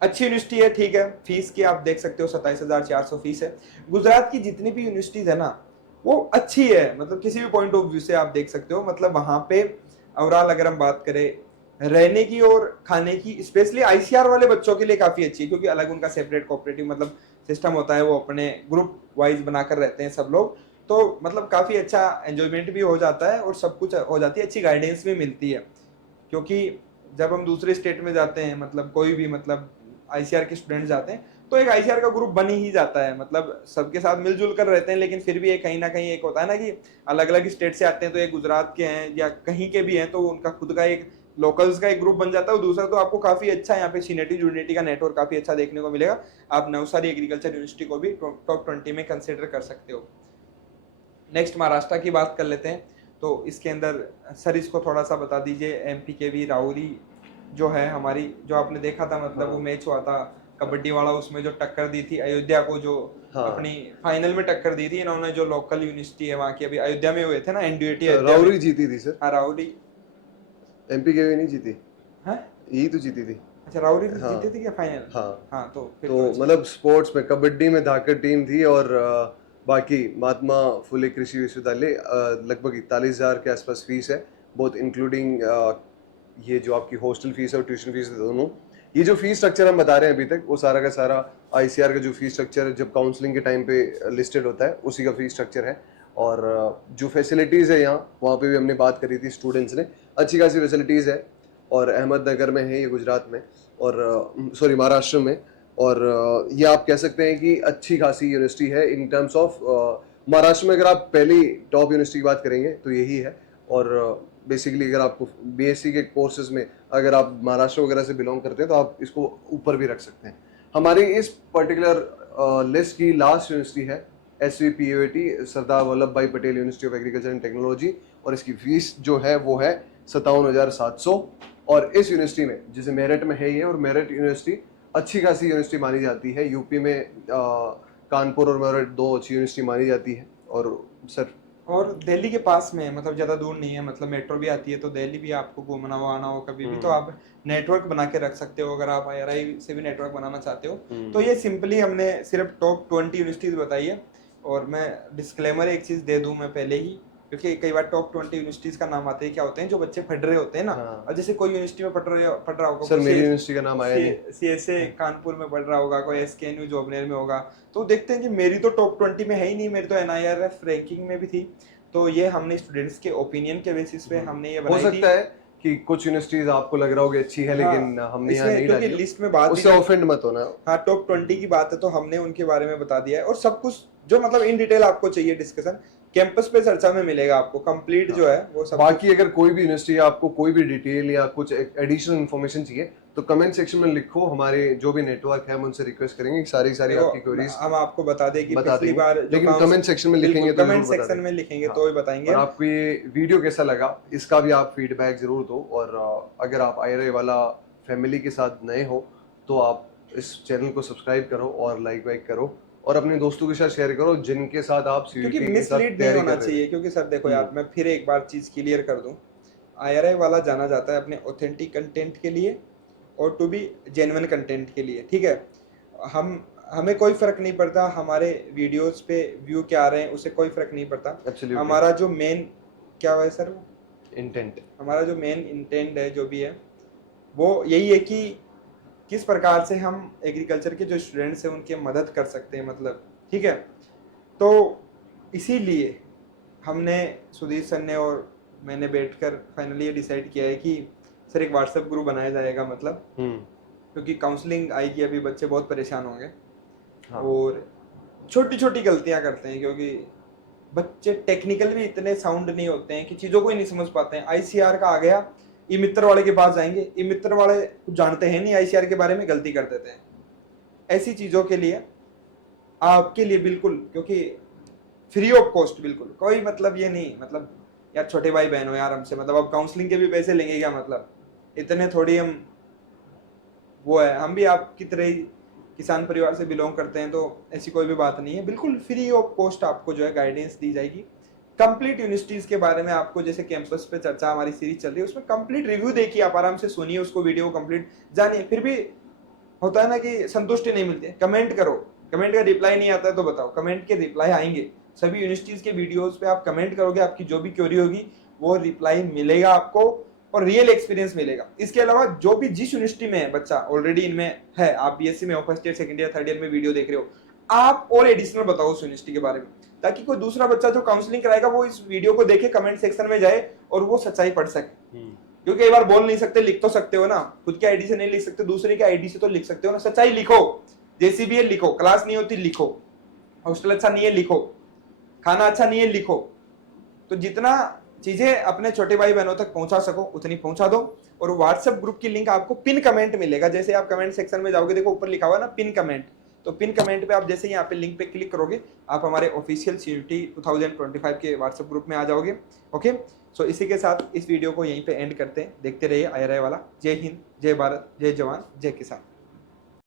अच्छी यूनिवर्सिटी है, ठीक है। फीस की आप देख सकते हो 27,400 फीस है। गुजरात की जितनी भी यूनिवर्सिटीज है ना, वो अच्छी है, मतलब किसी भी पॉइंट ऑफ व्यू से आप देख सकते हो। मतलब वहाँ पे ओवरऑल अगर हम बात करें रहने की और खाने की, स्पेशली आईसीआर वाले बच्चों के लिए काफ़ी अच्छी है, क्योंकि अलग उनका सेपरेट कोऑपरेटिव मतलब सिस्टम होता है, वो अपने ग्रुप वाइज बनाकर रहते हैं सब लोग, तो मतलब काफ़ी अच्छा एंजॉयमेंट भी हो जाता है और सब कुछ हो जाती है, अच्छी गाइडेंस भी मिलती है। क्योंकि जब हम दूसरे स्टेट में जाते हैं, मतलब कोई भी मतलब आईसीआर के स्टूडेंट जाते हैं, तो एक आईसीआर का ग्रुप बन ही जाता है, मतलब सबके साथ मिलजुल कर रहते हैं, लेकिन फिर भी एक कहीं ना कहीं एक होता है ना कि अलग अलग स्टेट से आते हैं, तो एक गुजरात के हैं या कहीं के भी हैं, तो उनका खुद का एक लोकल्स का एक ग्रुप बन जाता है। और दूसरा तो आपको काफ़ी अच्छा यहाँ पे सीनेटी यूनिटी का नेटवर्क काफ़ी अच्छा देखने को मिलेगा। आप नवसारी एग्रीकल्चर यूनिवर्सिटी को भी टॉप 20 में कंसिडर कर सकते हो। नेक्स्ट महाराष्ट्र की बात कर लेते हैं, तो इसके अंदर सर इसको थोड़ा सा बता दीजिए। एमपी के भी राहुरी जो है हमारी, जो आपने देखा था मतलब वो मैच हुआ था कबड्डी वाला, उसमें जो टक्कर दी थी अयोध्या को, जो अपनी फाइनल में टक्कर दी थी इन्होंने, जो लोकल यूनिवर्सिटी है वहाँ की, अभी अयोध्या में हुए थे ना, एनडीयूटी राहुरी जीती थी सर। हाँ राहुरी, एमपी के भी नहीं जीती, हाँ यही तो जीती थी। अच्छा राहुरी हाँ। जीते थे क्या फाइनल? हाँ। हाँ तो फिर तो मतलब स्पोर्ट्स में कबड्डी में धाकड़ टीम थी, और बाकी महात्मा फुले कृषि विश्वविद्यालय लगभग 41,000 के आसपास फीस है, बोथ इंक्लूडिंग ये जो आपकी हॉस्टल फीस है और ट्यूशन फीस है दोनों। ये जो फीस स्ट्रक्चर हम बता रहे हैं अभी तक, वो सारा का सारा आईसीआर का जो फीस स्ट्रक्चर जब काउंसलिंग के टाइम पे लिस्टेड होता है उसी का फीस स्ट्रक्चर है। और जो फैसिलिटीज़ है यहाँ, वहाँ पे भी हमने बात करी थी स्टूडेंट्स ने, अच्छी खासी फैसिलिटीज़ है। और अहमदनगर में है ये, गुजरात में, और सॉरी महाराष्ट्र में। और ये आप कह सकते हैं कि अच्छी खासी यूनिवर्सिटी है इन टर्म्स ऑफ महाराष्ट्र में। अगर आप पहली टॉप यूनिवर्सिटी की बात करेंगे तो यही है। और बेसिकली अगर आपको बीएससी के कोर्सेज में अगर आप महाराष्ट्र वगैरह से बिलोंग करते हैं तो आप इसको ऊपर भी रख सकते हैं। हमारी इस पर्टिकुलर लिस्ट की लास्ट यूनिवर्सिटी है SVPUAT, सरदार वल्लभ भाई Patel university of agriculture and technology, और इसकी फीस जो है वो है 57,700। और इस यूनिवर्सिटी में, जैसे मेरठ में है ये, और मेरठ यूनिवर्सिटी अच्छी खासी यूनिवर्सिटी मानी जाती है। यूपी में कानपुर और मेरठ दो अच्छी यूनिवर्सिटी मानी जाती है। और सर, और दिल्ली के पास में है, मतलब ज़्यादा दूर नहीं है, मतलब मेट्रो भी आती है, तो दिल्ली भी आपको घूमना हो आना हो कभी भी तो आप नेटवर्क बना के रख सकते हो। अगर आप IRI से भी नेटवर्क बनाना चाहते हो तो ये सिंपली हमने सिर्फ टॉप 20 यूनिवर्सिटीज बताई है। और मैं डिस्क्लेमर एक चीज़ दे दूं मैं पहले ही, क्योंकि कई बार टॉप 20 यूनिवर्सिटीज का नाम आते हैं, क्या होते हैं, जो बच्चे पढ़ रहे होते हैं ना। अब जैसे कोई यूनिवर्सिटी में पढ़ रहा होगा, सर मेरी यूनिवर्सिटी का नाम आया नहीं, CSA कानपुर में पढ़ रहा होगा, कोई SKNU जोबनेर में होगा, तो देखते हैं कि मेरी तो टॉप 20 में है ही नहीं, मेरी तो NIRF रैंकिंग में भी थी। तो ये हमने स्टूडेंट्स के ओपिनियन के बेसिस पे हमने ये बनाई थी। हो सकता है कि कुछ यूनिवर्सिटीज आपको लग रहा होगा अच्छी है, लेकिन हमने यहाँ नहीं डाली, लिस्ट में बात उससे ऑफेंड मत होना। हाँ, टॉप 20 की बात है तो हमने उनके बारे में बता दिया है। और सब कुछ जो मतलब इन डिटेल आपको चाहिए डिस्कशन कैंपस पे चर्चा में मिलेगा आपको, कंप्लीट जो है वो सब। बाकी अगर कोई भी यूनिवर्सिटी आपको कोई भी डिटेल या कुछ एडिशनल इन्फॉर्मेशन चाहिए तो कमेंट सेक्शन में लिखो, हमारे जो भी नेटवर्क है हम उनसे रिक्वेस्ट करेंगे कि सारी आपकी क्वेरीज हम आपको बता दें कि पिछली बार, लेकिन कमेंट सेक्शन में लिखेंगे तो कमेंट सेक्शन में लिखेंगे तो ही बताएंगे। और आपको ये वीडियो कैसा लगा इसका भी आप फीडबैक जरूर दो। और अगर आप IRI वाला फैमिली के साथ नए हो तो आप इस चैनल को सब्सक्राइब करो और लाइक वाइक करो और अपने दोस्तों के साथ शेयर करो जिनके साथ आप क्योंकि मिसलीड नहीं होना चाहिए। क्योंकि सर देखो यार, मैं फिर एक बार चीज क्लियर कर दूं, IRI वाला जाना जाता है अपने ऑथेंटिक कंटेंट के लिए और टू बी जेन्युइन कंटेंट के लिए, ठीक है। हमें कोई फर्क नहीं पड़ता हमारे वीडियोस पे व्यू क्या आ रहे हैं, उससे कोई फर्क नहीं पड़ता। हमारा जो मेन क्या है सर, इंटेंट, हमारा जो मेन इंटेंट है जो भी है वो यही है कि किस प्रकार से हम एग्रीकल्चर के जो स्टूडेंट्स हैं उनकी मदद कर सकते हैं, मतलब, ठीक है। तो इसीलिए हमने, सुधीर सर ने और मैंने बैठकर फाइनली ये डिसाइड किया है कि सर एक व्हाट्सएप ग्रुप बनाया जाएगा, मतलब क्योंकि काउंसलिंग आएगी, अभी बच्चे बहुत परेशान होंगे। हाँ। और छोटी छोटी गलतियां करते हैं क्योंकि बच्चे टेक्निकल भी इतने साउंड नहीं होते हैं कि चीज़ों को ही नहीं समझ पाते हैं। ICR का आ गया, ई मित्र वाले के पास जाएंगे, ई मित्र वाले कुछ जानते हैं नहीं ICR के बारे में, गलती कर देते हैं। ऐसी चीज़ों के लिए आपके लिए बिल्कुल, क्योंकि फ्री ऑफ कॉस्ट, बिल्कुल कोई मतलब ये नहीं, मतलब यार छोटे भाई बहन हो यार हमसे, मतलब अब काउंसलिंग के भी पैसे लेंगे क्या, मतलब इतने थोड़ी हम वो है, हम भी आपकी तरह ही किसान परिवार से बिलोंग करते हैं, तो ऐसी कोई भी बात नहीं है। बिल्कुल फ्री ऑफ कॉस्ट आपको जो है गाइडेंस दी जाएगी कंप्लीट यूनिवर्सिटीज के बारे में। आपको जैसे कैंपस पे चर्चा हमारी सीरीज चल रही है, उसमें कंप्लीट रिव्यू देखिए, आप आराम से सुनिए उसको, वीडियो कंप्लीट जानिए। फिर भी होता है ना कि संतुष्टि नहीं मिलती है, कमेंट करो, कमेंट का रिप्लाई नहीं आता है तो बताओ, कमेंट के रिप्लाई आएंगे। सभी यूनिवर्सिटीज के वीडियोस पे आप कमेंट करोगे, आपकी जो भी क्वेरी होगी वो रिप्लाई मिलेगा आपको और रियल एक्सपीरियंस मिलेगा। इसके अलावा जो भी जिस यूनिवर्सिटी में है बच्चा ऑलरेडी इनमें है, आप BSc में हो, first year second year third year में वीडियो देख रहे हो, आप और एडिशनल बताओ उस यूनिवर्सिटी के बारे में, ताकि कोई दूसरा बच्चा जो काउंसलिंग कराएगा वो इस वीडियो को देखे, कमेंट सेक्शन में जाए और वो सच्चाई पढ़ सके। क्योंकि कई बार बोल नहीं सकते, लिख तो सकते हो ना, खुद के आईडी से नहीं लिख सकते, दूसरे के आईडी से तो लिख सकते हो ना। सच्चाई लिखो, JCBL लिखो, क्लास नहीं होती लिखो, हॉस्टल अच्छा नहीं है लिखो, खाना अच्छा नहीं है लिखो। तो जितना चीजें अपने छोटे भाई बहनों तक पहुंचा सको उतनी पहुंचा दो। और व्हाट्सएप ग्रुप की लिंक आपको पिन कमेंट मिलेगा, जैसे आप कमेंट सेक्शन में जाओगे, देखो ऊपर लिखा हुआ ना पिन कमेंट, तो पिन कमेंट पे आप जैसे यहाँ पे लिंक पे क्लिक करोगे आप हमारे ऑफिशियल CUET 2025 के व्हाट्सएप ग्रुप में आ जाओगे। ओके, सो इसी के साथ इस वीडियो को यहीं पे एंड करते हैं। देखते रहिए IRI वाला। जय हिंद, जय भारत, जय जवान, जय किसान।